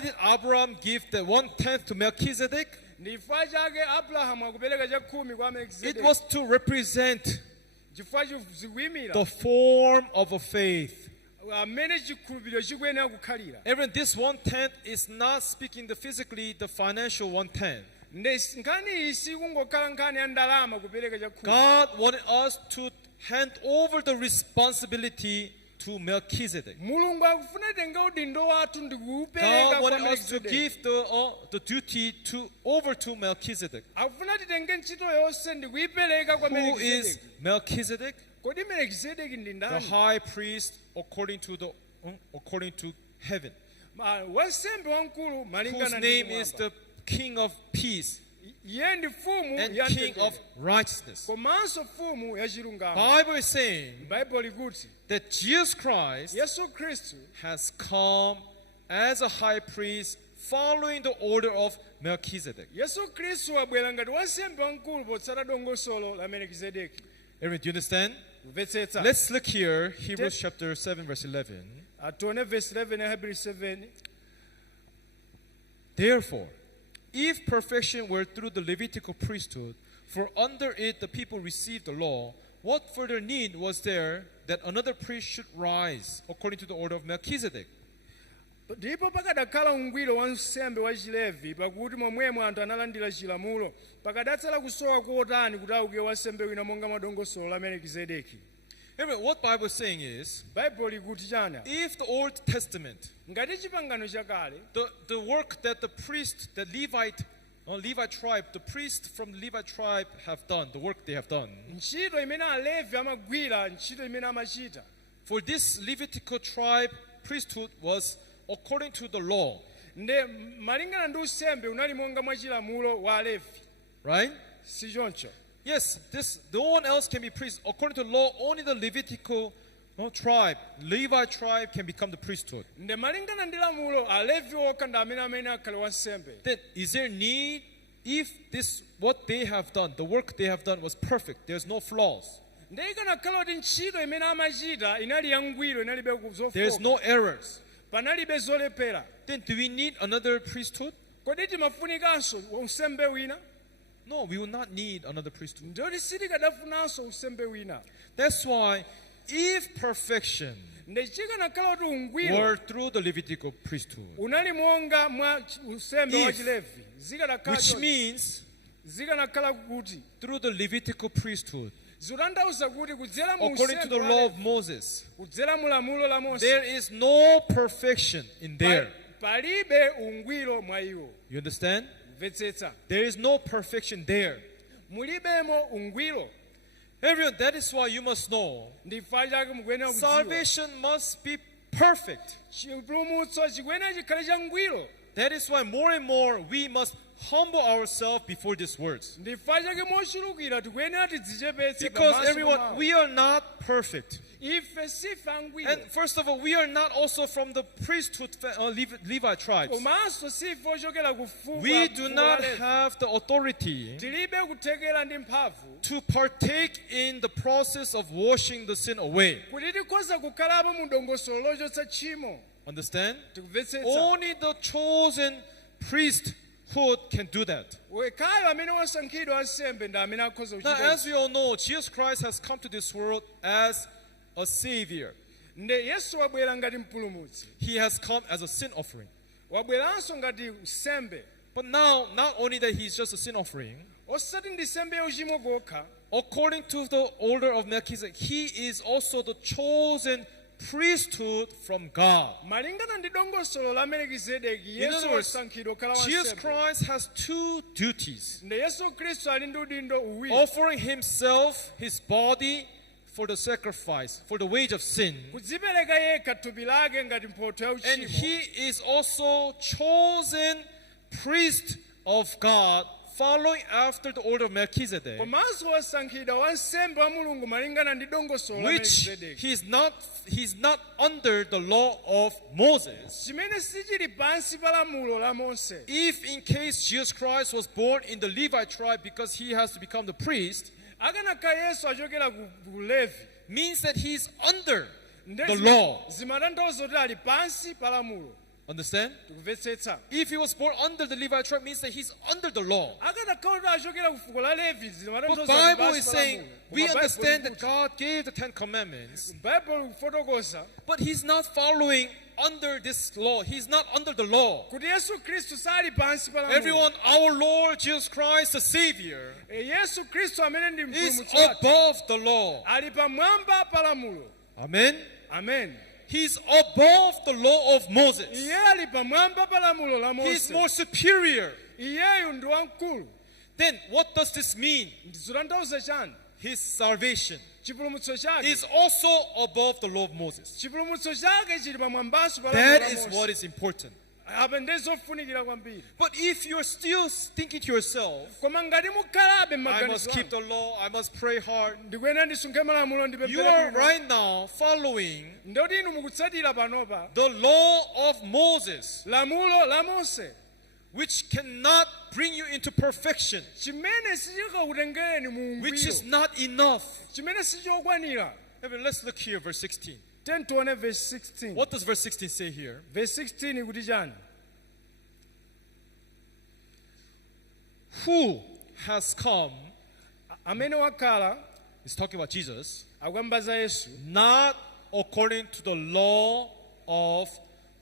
did Abraham give the 1/10 to Melchizedek? Ndi chifukwa chake Abrahamu akupereka chakhumi kwa It Melkizedeki. was to represent Chifukwa zikuyimira the form of a faith. amene chikhulupiriro chikuyenera kukhalira. Even this 1/10 is not speaking physically the financial 1/10. Nde nkhani iyi sikungokhala nkhani ya ndalama kupereka chakhumi. God wanted us to hand over the responsibility to Melchizedek. Mulungu akufuna tenge udindo wathu ndi kuupereka God kwa wanted us to Melkizedeki. give the duty over to Melchizedek. Akufuna titenge ntchito yonse ndi kuyipereka kwa Who is Melkizedeki. Melchizedek? Kodi Melkizedeki ndi The ndani? high priest according to heaven, Wansembe wamkulu whose malingana ndi name is kumwamba. the King of Peace Iye ndi mfumu and ya King of mtendere. Righteousness. Komanso mfumu ya chilungamo. Bible is saying Bible likuti that Jesus Christ Yesu Khristu has come as a high priest following the order of Melchizedek. Yesu Khristu wabwera ngati wansembe wamkulu potsata dongosolo la Melkizedeki. Everyone, do you understand? Kumvetsetsa. Let's look here, Hebrews chapter 7, verse 11. Atione verse 11 ya Hebrews 7. Therefore, if perfection were through the Levitical priesthood, for under it the people received the law, what further need was there that another priest should rise according to the order of Melchizedek? Ndipo pakadakhala ungwiro wa nsembe wa Chilevi pakuti momwemo anthu analandira chilamulo, pakadatsala kusowa kotani kuti auke wansembe wina monga madongosolo la Melkizedeki. Anyway, what Bible is saying is, Bible likuti chana. if the Old Testament, Ngati chipangano chakale, the work that the priest, the Levite tribe, the priest from the Levite tribe have done, the work they have done, ntchito imene Alevi amagwira, ntchito imene amachita. for this Levitical tribe, priesthood was according to the law, Nde malingana ndi usembe unali monga mwa chilamulo wa Alevi. right? Si choncho. Yes, no one else can be priest. According to the law, only the Levitical tribe, Levi tribe can become the priesthood. Nde malingana ndi lamulo Alevi okha ndi amene akhale wansembe. Then is there need, if what they have done, the work they have done was perfect, there's no flaws, Nde ikanakhala kuti ntchito imene amachita inali yangwiro, inalibe there's zofoka, no errors, panalibe zolephera. then do we need another priesthood? Kodi timafunikanso usembe wina? No, we will not need another priesthood. Ndoti sitikadafunanso usembe wina. That's why if perfection Nde chikanakhala kuti were ungwiro through the Levitical priesthood, unali monga mwa usembe wa If, Chilevi, zikanakhala which choncho. means zikanakhala kuti through the Levitical priesthood, zikutanthauza kuti kudzera mu according to the unsembe law wa of Moses, kudzera mu lamulo la Mose there is no perfection in there. palibe ungwiro mwa iwo. You understand? Mvetsetsa, There is no perfection there. mulibemo ungwiro. Everyone, that is why you must know Ndifa chake mukuyenera kudziwa salvation must be perfect. chipulumutso chikuyenera chikhale cha ngwiro. That is why more and more we must humble ourselves before these words. Ndifa chake mochulukira tikuyenera tidzichepetse Because pamaso everyone, pawo. we are not perfect. Ife sife angwiro. And first of all, we are not also from the priesthood Levi tribes. Komanso sife ochokera ku fuko We do not have the authority tilibe kuthekera ndi mphamvu to partake in the process of washing the sin away. kuti tikhoza kukhalapo mu dongosolo lochotsa tchimo. Understand? Tikumvetsetsa. Only the chosen priesthood can do that. Wekhayo amene wasankhidwa ansembe ndi amene akhoza Now, kuchita. as we all know, Jesus Christ has come to this world as a savior. Nde Yesu wabwera ngati mpulumutsi. He has come as a sin offering. Wabweranso ngati nsembe. But now, not only that he's just a sin offering, Osati ndi nsembe yauchimo kokha. according to the order of Melchizedek, he is also the chosen priesthood from God. Malingana ndi dongosolo la Melkizedeki, In other Yesu words, wasankhidwa kukhala Jesus wansembe. Christ has two duties: Nde Yesu Khristu ali ndi udindo uwiri. offering himself, his body, for the sacrifice, for the wage of sin. Kudzipereka yekha thupi lake ngati mphotho And yauchimo. he is also chosen priest of God, following after the order of Melchizedek, Komanso wasankhidwa wansembe wa Mulungu malingana ndi dongosolo la which Melkizedeki. he's not under the law of Moses. Chimene sichili pansi pa lamulo la Mose. If in case Jesus Christ was born in the Levi tribe because he has to become the priest, Akanakhala Yesu achokera ku Levi. means that he's under Nde the law. zimatanthauza kuti ali pansi pa lamulo. Understand? Tikumvetsetsa. If he was born under the Levi tribe, means that he's under the law. Akanakhala kuti achokera ku fuko la Levi But zimatanthauza Bible ali is pansi pa saying, lamulo. we Koma understand Bible that God gave the Ten Commandments, Bible kufotokoza but he's not following under this law. He's not under the law. kuti Yesu Khristu sali pansi pa lamulo. Everyone, our Lord Jesus Christ, the Savior, Yesu Khristu amene ndi is mpulumutsi wathu above the law. ali pamwamba pa lamulo. Amen. Amen. He's above the law of Moses. Iye ali pamwamba pa lamulo la He's Mose. more superior. Iyeyu ndi wamkulu. Then what does this mean? Ndizotanthauza chani? His salvation Chipulumutso chake. is also above the law of Moses. Chipulumutso chake chili pamwambanso pa lamulo That la is Mose. what is important. Apa ndi zofunikira kwambiri. But if you're still thinking to yourself, Koma ngati mukhalabe I must m'maganizo keep anu, the law, I must pray hard, ndikuyenera ndisunge malamulo you are ndipemphere right now following ndoti inu mukutsatira panopa the law of Moses, lamulo la Mose which cannot bring you into perfection, chimene sichikakutengereni mu which is ungwiro, not enough. chimene sichokwanira. Let's look here, verse 16. Tione verse 16. What does verse 16 say here? Verse 16 kuti chani? Who has come, Amene wakhala he's talking about Jesus, akuyamba za Yesu, not according to the law of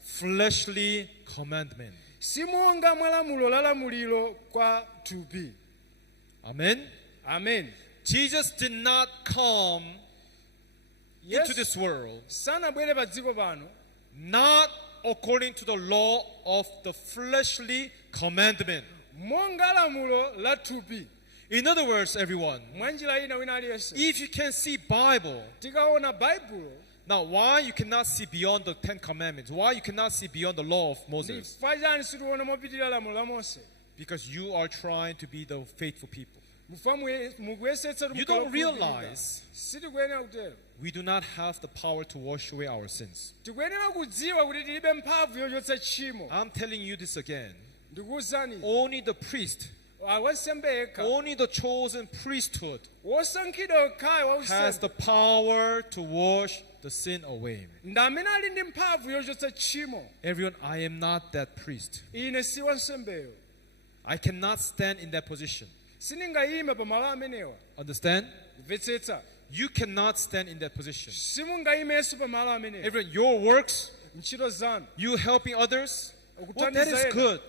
fleshly commandment. simonga mwa lamulo la lamuliro kwa thupi. Amen. Amen. Jesus did not come into Yesu this world sanabwere pa dziko pano not according to the law of the fleshly commandment. monga lamulo la thupi. In other words, everyone, Mwa njira ina wina aliyense. if you can see Bible, Tikaona Baibulo, now why you cannot see beyond the 10 commandments? Why you cannot see beyond the law of Moses? ndifa chani sitiona mopitirira lamulo la Mose? Because you are trying to be the faithful people. Mukuyesetsa kuti You mukhala don't okhulupirika. realize Sitikuyenera kutero. we do not have the power to wash away our sins. Tikuyenera kudziwa kuti tilibe mphamvu yochotsa tchimo. I'm telling you this again. Ndikuwuzani, Only the priest, wansembe yekha, only the chosen priesthood wosankhidwa okhayo wa has the usembe, power to wash the sin away. ndi amene ali ndi mphamvu yochotsa tchimo. Everyone, I am not that priest. Ine si wansembeyo. I cannot stand in that position. Sindingayime pa malo amenewa. Understand? Mvetsetsa. You cannot stand in that position. Simungayimenso pa malo amenewa. Everyone, your works, Ntchito zanu. you helping others, well, that Kuthandiza is ena. good.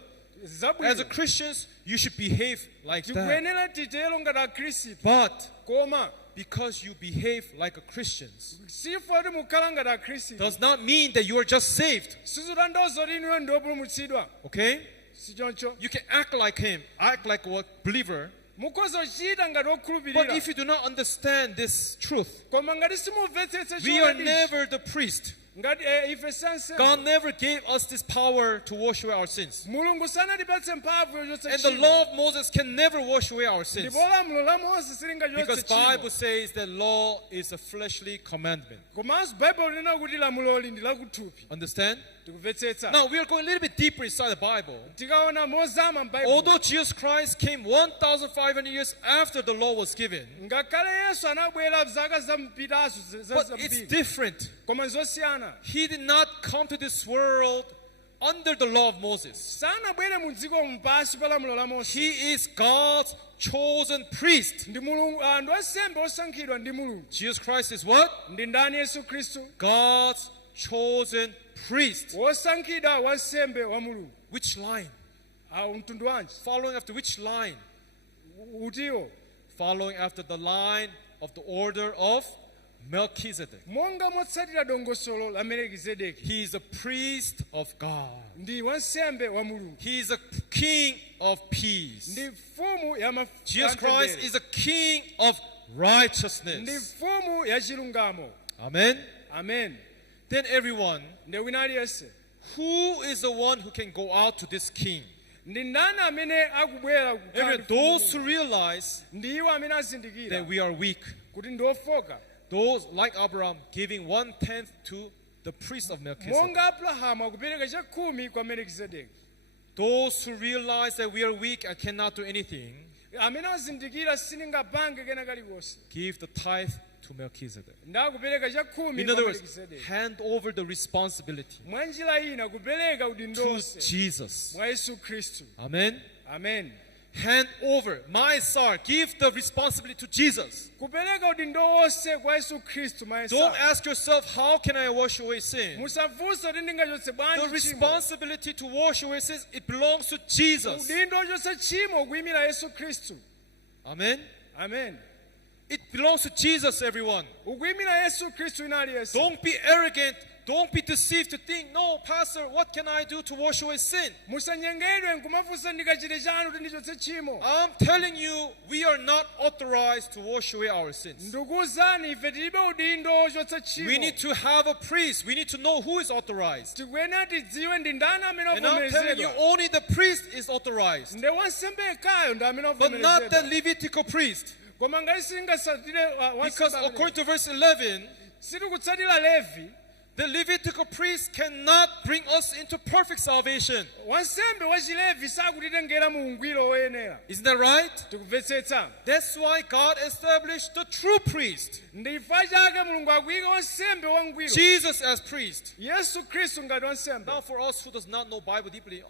As a Christians, you should behave like that. tikuyenera titero ngati akhristu But koma because you behave like a Christians sifoti mukhala ngati akhristu does not mean that you are just saved. sizitanthauza kuti inuyo ndiopulumutsidwa Okay? sichoncho You can act like him, act like a believer. mukhoza kuchita ngati But okhulupirira if you do not understand this truth, koma ngati simumvetsetse we are choonadi never the priest. ngati ife sansembe God never gave us this power to wash away our sins. mulungu sanatipatse mphamvu yochotsa And the tchimo law of Moses can never wash away our sins. ndipo lamulo la mose Because silingachotse Bible tchimo says that law is a fleshly commandment. komanso baibulo linena kuti lamuloli ndi lakuthupi Understand? tikumvetsetsa Now we are going a little bit deeper inside the Bible. tikaona mozama m'baibulo Although Jesus Christ came 1,500 years after the law was given, ngakhale yesu anabwera zaka zampitazo but it's zambiri different. koma nzosiyana He did not come to this world under the law of Moses. sanabwere mu dziko mpasi pa lamulo la mose He is God's chosen priest. ndi mulungu ndi wansembe osankhidwa ndi mulungu Jesus Christ is what? ndi ndani yesu khristu God's chosen priest. wosankhidwa wansembe wa mulungu Which line? mtundu wanji Following after which line? utiwo Following after the line of the order of Melchizedek. monga motsatira dongosolo la melekizedeki He is a priest of God. ndi wansembe wa mulungu He is a king of peace. ndi mfumu ya Jesus Christ mtendere. is a king of ndi righteousness. mfumu ya chilungamo Amen. amen Then everyone, ndi wina aliyense who is the one who can go out to this king? ndi ndani amene akubwera Everyone, those who realize ndi iwo amene azindikira that we are weak. kuti ndi ofoka Those like Abraham giving 1/10 to the priest of Melchizedek. monga abrahamu akupereka chakhumi kwa melekizedeki Those who realize that we are weak and cannot do anything, amene azindikira silingapange kena kalikonse give the tithe to Melchizedek. ndi akupereka chakhumi In kwa other words, melekizedeki hand over the responsibility mwa njira ina kupereka udindo to onse Jesus. mwa yesu khristu Amen. amen Hand over my sar. Give the responsibility to Jesus. kupereka udindo wonse kwa yesu khristu mwa Don't yesu ask yourself, how can I wash away sin? musafunse kuti ndingachotse The bwanji tchimo responsibility to wash away sins, it belongs to Jesus. udindo ochotsa tchimo kuyimira yesu khristu Amen. amen It belongs to Jesus, everyone. ukuyimira yesu khristu ina aliyense Don't be arrogant. Don't be deceived to think, no, Pastor, what can I do to wash away sin? musanyengedwe nkumafunsa ndikachite chanu kuti ndichotse tchimo I'm telling you, we are not authorized to wash away our sins. ndikuwuzani ife tilibe udindo ochotsa We tchimo need to have a priest. We need to know who is authorized. tikuyenera tidziwe ndi ndani amene And I'm telling you, ovomerezedwa only the priest is authorized, ndi wansembe yekhayo ndi amene but not the ovomerezedwa Levitical priest. koma ngati sitingatsatire Because according to verse 11, sitikutsatira levi the Levitical priest cannot bring us into perfect salvation. wansembe wa chilevi sakutitengera mu ungwiro woyenera Isn't that right? tikumvetsetsa That's why God established the true priest, ndi chifukwa chake mulungu akuyika wansembe wangwiro Jesus as priest. yesu khristu ngati wansembe Now, for us who does not know Bible deeply,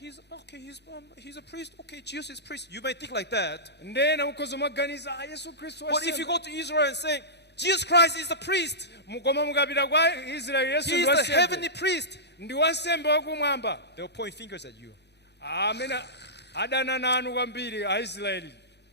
he's a priest. Okay, Jesus is priest. You may think like that. ndena mukhoza mwaganiza yesu khristu But if you wansembe go to Israel and say Jesus Christ is the priest, koma mukapita kwa israeli yesu he ndi is the heavenly wansembe priest, ndi wansembe wakumwamba they'll point fingers at you. amene adana nanu kwambiri aisraeli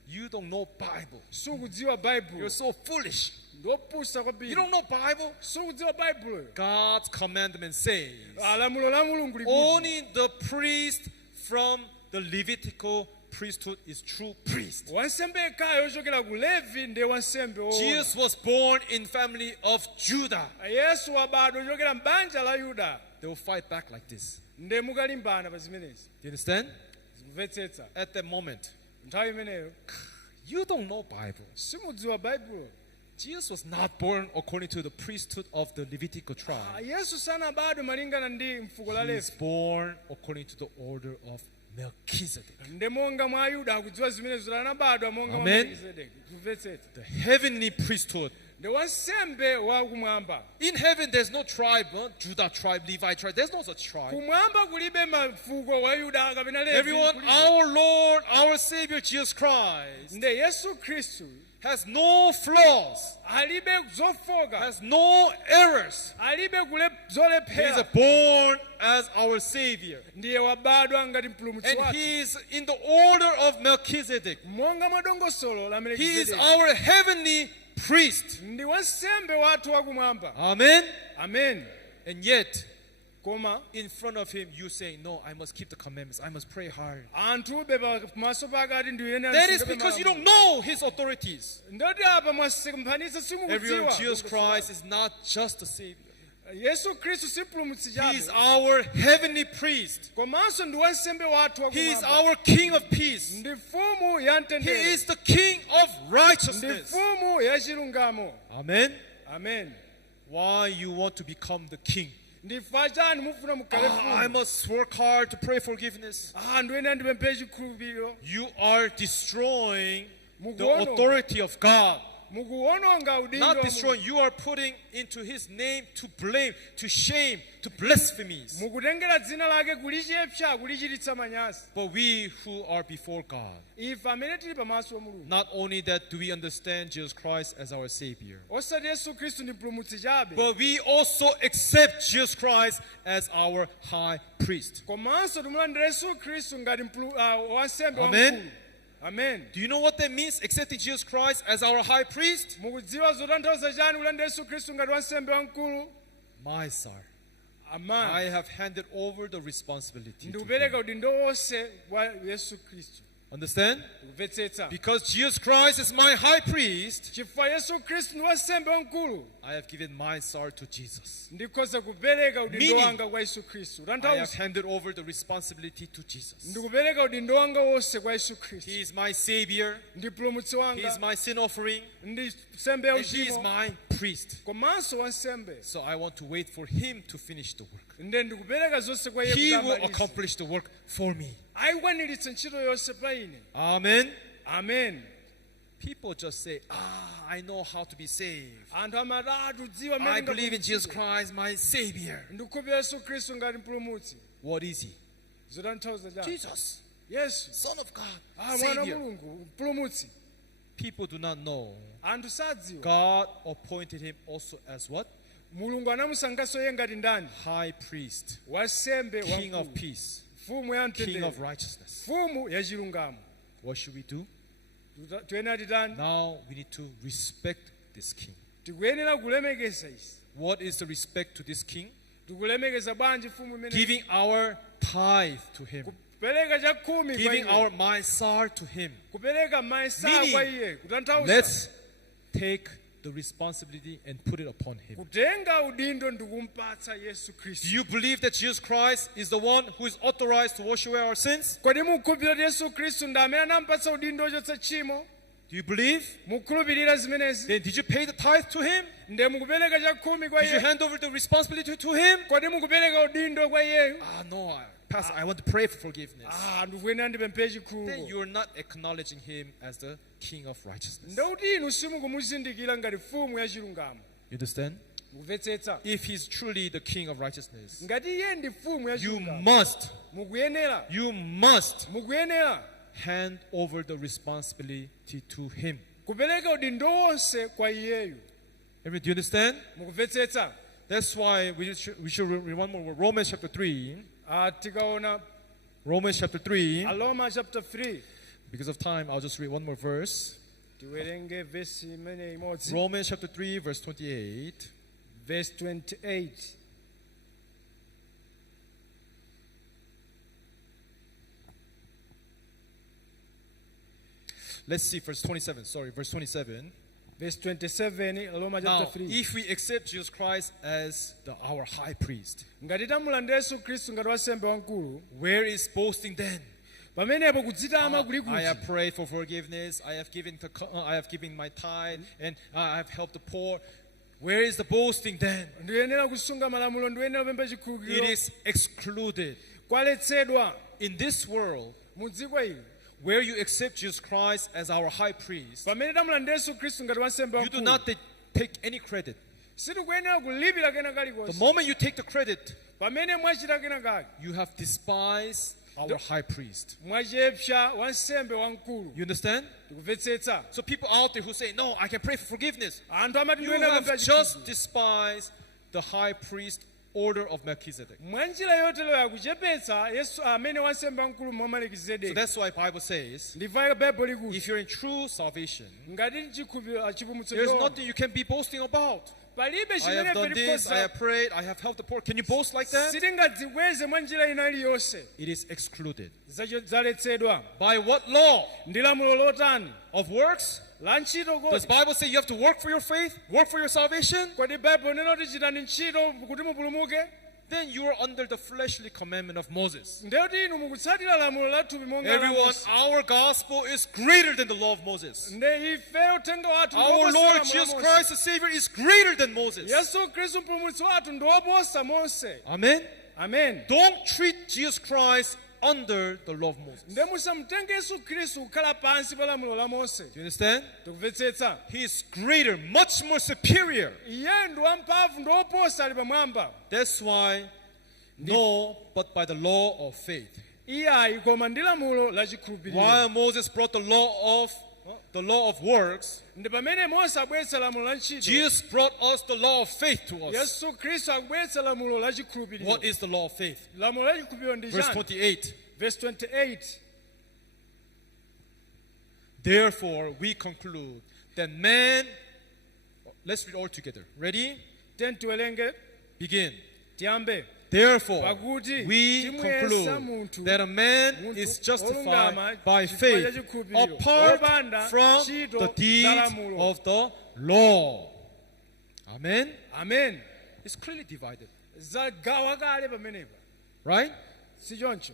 You don't know Bible. sukudziwa You're baibulo so foolish. ndiopusa You kwambiri don't know Bible. sukudziwa baibulo God's commandment says lamulo la mulungu likuti only the priest from the Levitical priesthood is true priest. wansembe yekhayo ochokera ku levi ndiye wansembe woona. Jesus was born in family of Judah. yesu wabadwa ochokera m'banja la yuda They will fight back like this. ndiye mukalimbana pa zimenezi Do you understand? zikumvetsetsa At that moment, nthawi imeneyo you don't know Bible. simudziwa baibulo Jesus was not born according to the priesthood of the Levitical tribe. yesu sanabadwe malingana ndi mfuko la He was levi born according to the order of Melchizedek. ndi monga mwa yuda akudziwa zimenezo anabadwa monga mwa Amen. melkizedeki kumvetsetsa The heavenly priesthood. ndi wansembe wakumwamba. In heaven, there's no tribe, Judah tribe, Levi tribe. There's no such tribe. Kumwamba kulibe mafuko wa Yuda kapena Levi. Everyone, our Lord, our Savior, Jesus Christ, Nde Yesu Kristu has no flaws, alibe zofoka, has no errors. alibe He is zolephera. born as our Savior. Ndiye wabadwa ngati mpulumutsi And wathu. he is in the order of Melchizedek. Monga mwadongosolo la He is Melkizedeki. our heavenly priest. Ndi wansembe wathu wakumwamba. Amen. Amen. And yet, Koma in front of him, you say, no, I must keep the commandments. I must pray hard. anthu beba maso pakati ndiwene. That is because you don't know his authorities. Ndoti apa mwasimphanisa Everyone, simukudziwa. Jesus Christ is not just a Savior. Yesu Kristu si mpulumutsi He is chabe. our heavenly priest. Komanso ndi wansembe wathu He is wakumwamba. our King of peace. Ndi mfumu ya He mtendere. is the King of Ndi righteousness. mfumu ya chilungamo. Amen. Amen. Why you want to become the king? Ndifa chani mufuna mukhale I mfumu. must work hard to pray forgiveness. Ndiwene ndipemphe chikhulupiriro. You are destroying the Mukuona. authority of God. Mukuwononga udindo Not wa destroying, Mulungu. you are putting into his name to blame, to shame, to blasphemies. Mukutengera dzina lake kulichepsa kulichititsa manyazi. But we who are before God, Ife amene tili pamaso pa Mulungu. not only that do we understand Jesus Christ as our Savior, Osati Yesu Kristu ndi mpulumutsi chabe. but we also accept Jesus Christ as our high priest. Komanso timulandira Yesu Kristu ngati wansembe Amen. wamkulu. Amen. Do you know what that means, accepting Jesus Christ as our high priest? Mukudziwa zotanthauza chani kulandira Yesu Kristu ngati wansembe wamkulu? My sir, I Amani. have handed over the responsibility to Ndikupereka him. udindo wonse kwa Yesu Kristu. Understand? Kumvetsetsa. Because Jesus Christ is my high priest, Chifukwa Yesu Kristu ndi wansembe wamkulu. I have given my soul to Jesus. Ndikhoza kupereka udindo Meaning, wanga kwa Yesu Kristu. I have Tanthauza handed over the responsibility to Jesus. ndikupereka udindo wanga wonse kwa Yesu Kristu. He is my Savior. Ndi mpulumutsi He is wanga. my sin offering. Ndi nsembe ya And He is uchimo. my priest. Komanso wansembe. So I want to wait for Him to finish the work. Nde ndikupereka zonse kwa Iye He kuti will amalize. accomplish the work for me. Ayikwaniritse ntchito yonse pa ine. Amen. Amen. People just say, I know how to be saved. Anthu amatatu dziwa I believe in Jesus Christ, my Savior. ndikukhulupirira Yesu Kristu ngati mpulumutsi. What is He? Zotanthauza chani? Jesus, Yesu. Son of God, Mwana wa Savior. Mulungu, mpulumutsi. People do not know. Anthu sadziwa. God appointed Him also as what? Mulungu anamusankhanso iye ngati ndani? High priest, Wansembe King of wamkulu. peace, Mfumu ya King mtendere. of righteousness. Mfumu ya chilungamo. What should we do? Tiyenera titani? Now we need to respect this king. Tikuyenera kulemekeza izi. What is the respect to this king? Tikulemekeza bwanji mfumu imene? Giving our tithe to him. Kupereka chakhumi kwa Giving iye. our mysar to him. Kupereka maisa Meaning, kwa iye. Kutanthauza. Let's take the responsibility and put it upon him. Kutenga udindo ndikumpatsa Yesu Do Kristu. you believe that Jesus Christ is the one who is authorized to wash away our sins? Kodi mukhulupirira kuti Yesu Kristu ndi amene anampatsa udindo ochotsa tchimo? Do you believe? Mukhulupirira zimenezi? Then did you pay the tithe to him? Nde mukupereka chakhumi kwa Did you iye? hand over the responsibility to him? Kodi mukupereka udindo kwa iye? No, Pastor, I want to pray for forgiveness. Ndikuyenera ndipemphe Then chikhululuko. you're not acknowledging him as the King of righteousness. Ndauti inu simukumuzindikira ngati mfumu ya chilungamo. You understand? Mukumvetsetsa? If he's truly the King of righteousness, Ngati iye ndi mfumu ya you chilungamo. must Mukuyenera hand over the responsibility to him. kupereka udindo wonse kwa iyeyo. Do you understand? Mukumvetsetsa? That's why we should read one more. Romans chapter 3. Tikaona Romans chapter 3. Aloma chapter 3. Because of time, I'll just read one more verse. Tiwerenge vesi imene imodzi. Romans chapter 3, verse 28. Verse 28. Let's see, verse 27. Sorry, verse 27. Verse 27, Aloma chapter Now, 3. if we accept Jesus Christ as our high priest, Ngati tamulandira Yesu Kristu ngati wansembe wamkulu, where is boasting then? pamenepo kudzitama kuli I have kuti. prayed for forgiveness. I have given my tithe, and I have helped the poor. Where is the boasting then? Ndiyenera kusunga malamulo, ndiyenera kupempha It chikhululukiro. is excluded. Kwaletsedwa In this world, mu dziko ili. where you accept Jesus Christ as our high priest, Pamene tamulandira Yesu Kristu ngati wansembe you do wamkulu, not take any credit. Sitikuyenera kulipira kena The kalikonse. moment you take the credit, Pamene mwachita kena kake, you have despised our high priest. mwachepsa wansembe wamkulu. You understand? Tikumvetsetsa. So people out there who say, no, I can pray for forgiveness. Anthu amati You ndiyenera have kupempha just chikhulupiriro. despised the high priest order of Melchizedek. Mwanjira yotero yakuchepetsa Yesu amene wansembe wamkulu mwa So Melkizedeki. that's why the Bible says, Ndivale Bible likuti if you're in true salvation, ngati chipulumutso there's chona, nothing you can be boasting about. palibe I chimene have done this, I palipoza have prayed, I have helped the poor. Can you boast like that? sitingadzikweze mwa njira ina iliyonse. It is excluded. Zaletsedwa By what law? ndi lamulo lotani Of works? la ntchito Does kodi. the Bible say you have to work for your faith? Work for your salvation? Kodi Bible nena kuti chitani ntchito kuti mupulumuke. Then you are under the fleshly commandment of Moses. Ndekuti inu mukutsatira lamulo la thupi monga la Everyone, Mose. our gospel is greater than the law of Moses. Nde ife uthenga wathu ndi Our woposa Lord lamulo la Jesus Mose. Christ, the Savior, is greater than Moses. Yesu Khristu mpulumutsi wathu ndi woposa Mose. Amen. Amen. Don't treat Jesus Christ under the law of Moses. Nde musamutenge Yesu Khristu kukhala pansi pa lamulo la Mose. Do you understand? Tikumvetsetsa. He is greater, much more superior. Iye ndi wamphamvu ndi woposa ali pamwamba. That's why, no, but by the law of faith. Iyayi koma ndi lamulo la chikhulupiriro. While Moses brought the law of works, Ndi pamene Mose abweretsa lamulo la ntchito. Jesus brought us the law of faith to us. Yesu Khristu akubweretsa lamulo la chikhulupiriro. What is the law of faith? Lamulo la chikhulupiriro ndi Verse chani? 28. Verse 28. Therefore, we conclude that man. Let's read all together. Ready? Tiyeni tiwerenge Begin. tiyambe. Therefore, Pakuti we timuyesa conclude munthu that a man munthu is olungama justified by chifukwa cha faith chikhulupiriro, apart wopanda from ntchito the za deeds lamulo. of the law. Amen. Amen. It's clearly divided, Zagawa kale pamenepa. right? Si choncho.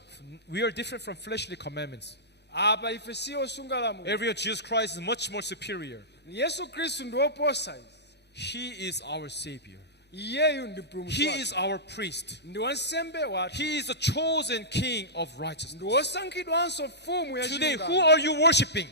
We are different from fleshly commandments. Apa ife si osunga lamulo. Every Jesus Christ is much more superior. Yesu Khristu ndi woposa izi. He is our Savior. Iyeyu ndi mpulumutsi He wathu. is our priest. Ndi wansembe wathu. He is the chosen King of righteousness. Ndi wosankhidwanso mfumu ya Today, who chilungamo. are you worshiping?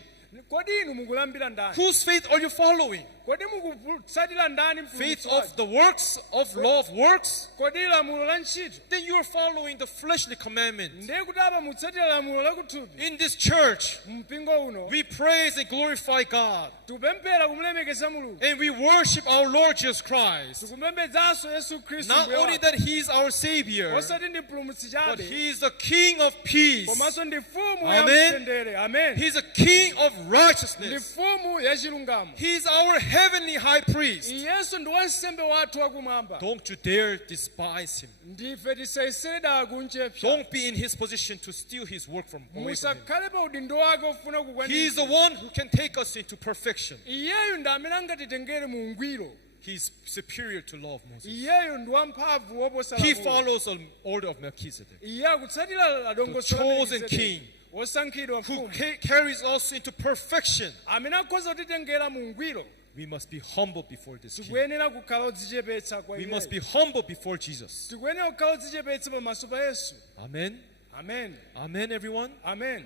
Kodi inu mukulambira ndani? Whose faith are you following? Kodi mukutsatira ndani Faith mpulumutsi of wathu? the works, of law of works? Kodi lamulo la ntchito? Then you are following the fleshly commandment. Ndiye kuti apa mutsatira lamulo la kuthupi. In this church, Mpingo uno we praise and glorify God. tikupemphera kumulemekeza Mulungu. And we worship our Lord Jesus Christ. Tikupembedzanso Yesu Khristu Not mbuye only wathu. that He is our Savior, Osati ndi mpulumutsi but chabe. He is the King of peace. Komanso ndi mfumu ya Amen. mtendere. Amen. He's a King of Ndi righteousness. mfumu ya chilungamo. He's our heavenly high priest. Yesu ndi wansembe wathu wakumwamba. Don't you dare despise Him. Ndife tisayesera kunchepsa. Don't be in His position to steal His work from away from Him. Musakhale pa udindo wake ofuna He is the kukwanitsa. one who can take us into perfection. Iyeyu ndi amene angatitengere mu ungwiro. He's superior to law of Moses. Iyeyu ndi wamphamvu woposa He lamulo. follows the order of Melchizedek, Iye akutsatira the chosen Melkizedeki, king, wosankhidwa who mfumu carries us into perfection. amene akhoza kutitengera mu ungwiro. We must be humble before this king. Tikuyenera kukhala odzichepetsa kwa We must be iyeyo. humble before Jesus. Tikuyenera kukhala odzichepetsa pamaso pa Yesu. Amen. Amen. Amen, everyone. Amen.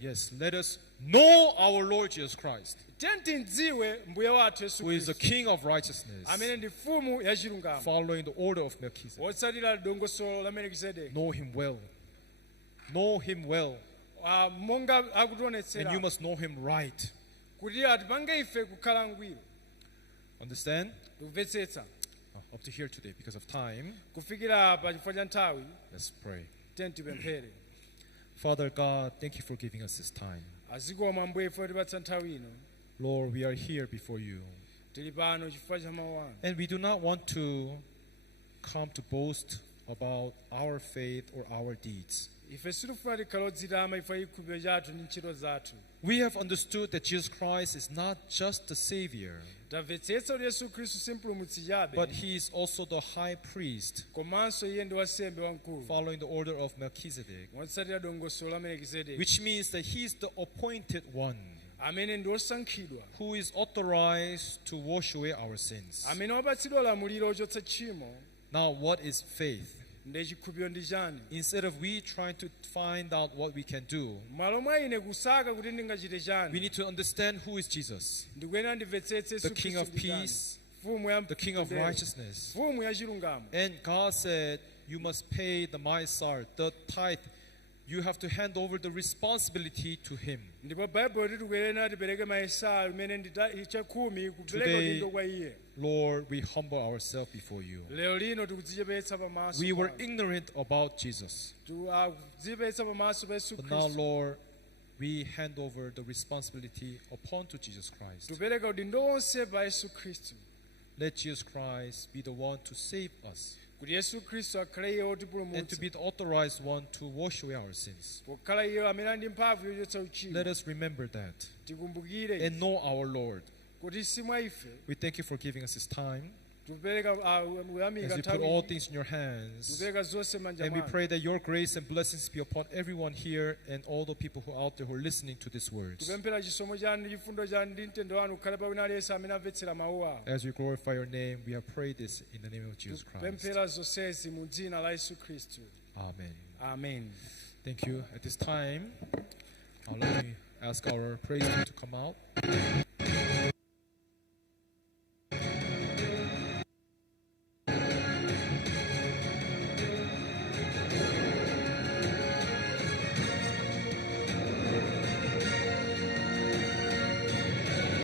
Yes, let us know our Lord Jesus Christ, Tenti mdziwe mbuye wathu Yesu who is the Khristu, King of righteousness, amene ndi mfumu ya chilungamo, following the order of Melchizedek. wotsatira dongosolo la Melkizedeki. Know him well. Know him well. Monga And you akutionetsera must know him right. kuti atipange ife kukhala ngwiro. Understand? Kumvetsetsa. Up to here today, because of time, Kufikira apa chifukwa cha nthawi, let's pray. tenti tipemphere. Father God, thank you for giving us this time. Azikoma mbuye ife tipatsa nthawi ino. Lord, we are here before you. Tili pano chifukwa cha mawu anu. And we do not want to come to boast about our faith or our deeds. Ife sitifuna tikhale odzitama ife chikhulupiriro chathu ndi ntchito zathu. We have understood that Jesus Christ is not just the Savior, Tamvetsetsa kuti Yesu Khristu si mpulumutsi chabe, but He is also the high priest, komanso iye ndi wansembe wamkulu, following the order of Melchizedek, wotsatira dongosolo la Melkizedeki, which means that He is the appointed one amene ndi osankhidwa, who is authorized to wash away our sins. amene wapatsidwa lamuliro ochotsa tchimo. Now, what is faith? Ndi chikhulupiriro ndi chani? Instead of we trying to find out what we can do, Malo mwa ine kusaka kuti ndingachite we chani, need to understand who is Jesus, ndikuyenera ndimvetsetse the Yesu King Khristu of ndi chani. peace, mfumu ya the King of mtendere, righteousness. mfumu ya chilungamo. And God said, you must pay the Maisar, the tithe. You have to hand over the responsibility to Him. Ndipo Bible titukwere tipereke mayesalu imene ndi chakhumi kupereka Today, udindo kwa iye. Lord, we humble ourselves before you. Lero lino tikudzichepetsa pamaso We were pano. ignorant about Jesus. Tikudzichepetsa pamaso pa Yesu But now, Khristu. Lord, we hand over the responsibility upon to Jesus Christ. Tupereka udindo wonse pa Yesu Khristu. Let Jesus Christ be the one to save us Kuti Yesu Khristu akhale iye and to otipulumutsa. be the authorized one to wash away our sins. Pokhala iye amene ali ndi mphamvu yochotsa Let uchimo. us remember that Tikumbukire and know our Lord. kuti si mwa ife We thank you for giving us His time tupereka kuyamika as we put all things in your hands. tupereka zonse manja And we mwanu. pray that your grace and blessings be upon everyone here and all the people who are out there who are listening to these words. Tipemphera chisomo chanu ndi chifundo chanu ndi mtendo wanu ukhale pa wina aliyense amene amvetsera mawu awo. As we glorify your name, we have prayed this in the name of Jesus Christ. Tipemphera zonsezi mu dzina la Yesu Khristu. Amen. Amen. Thank you. At this time, let me ask our praise team to come out.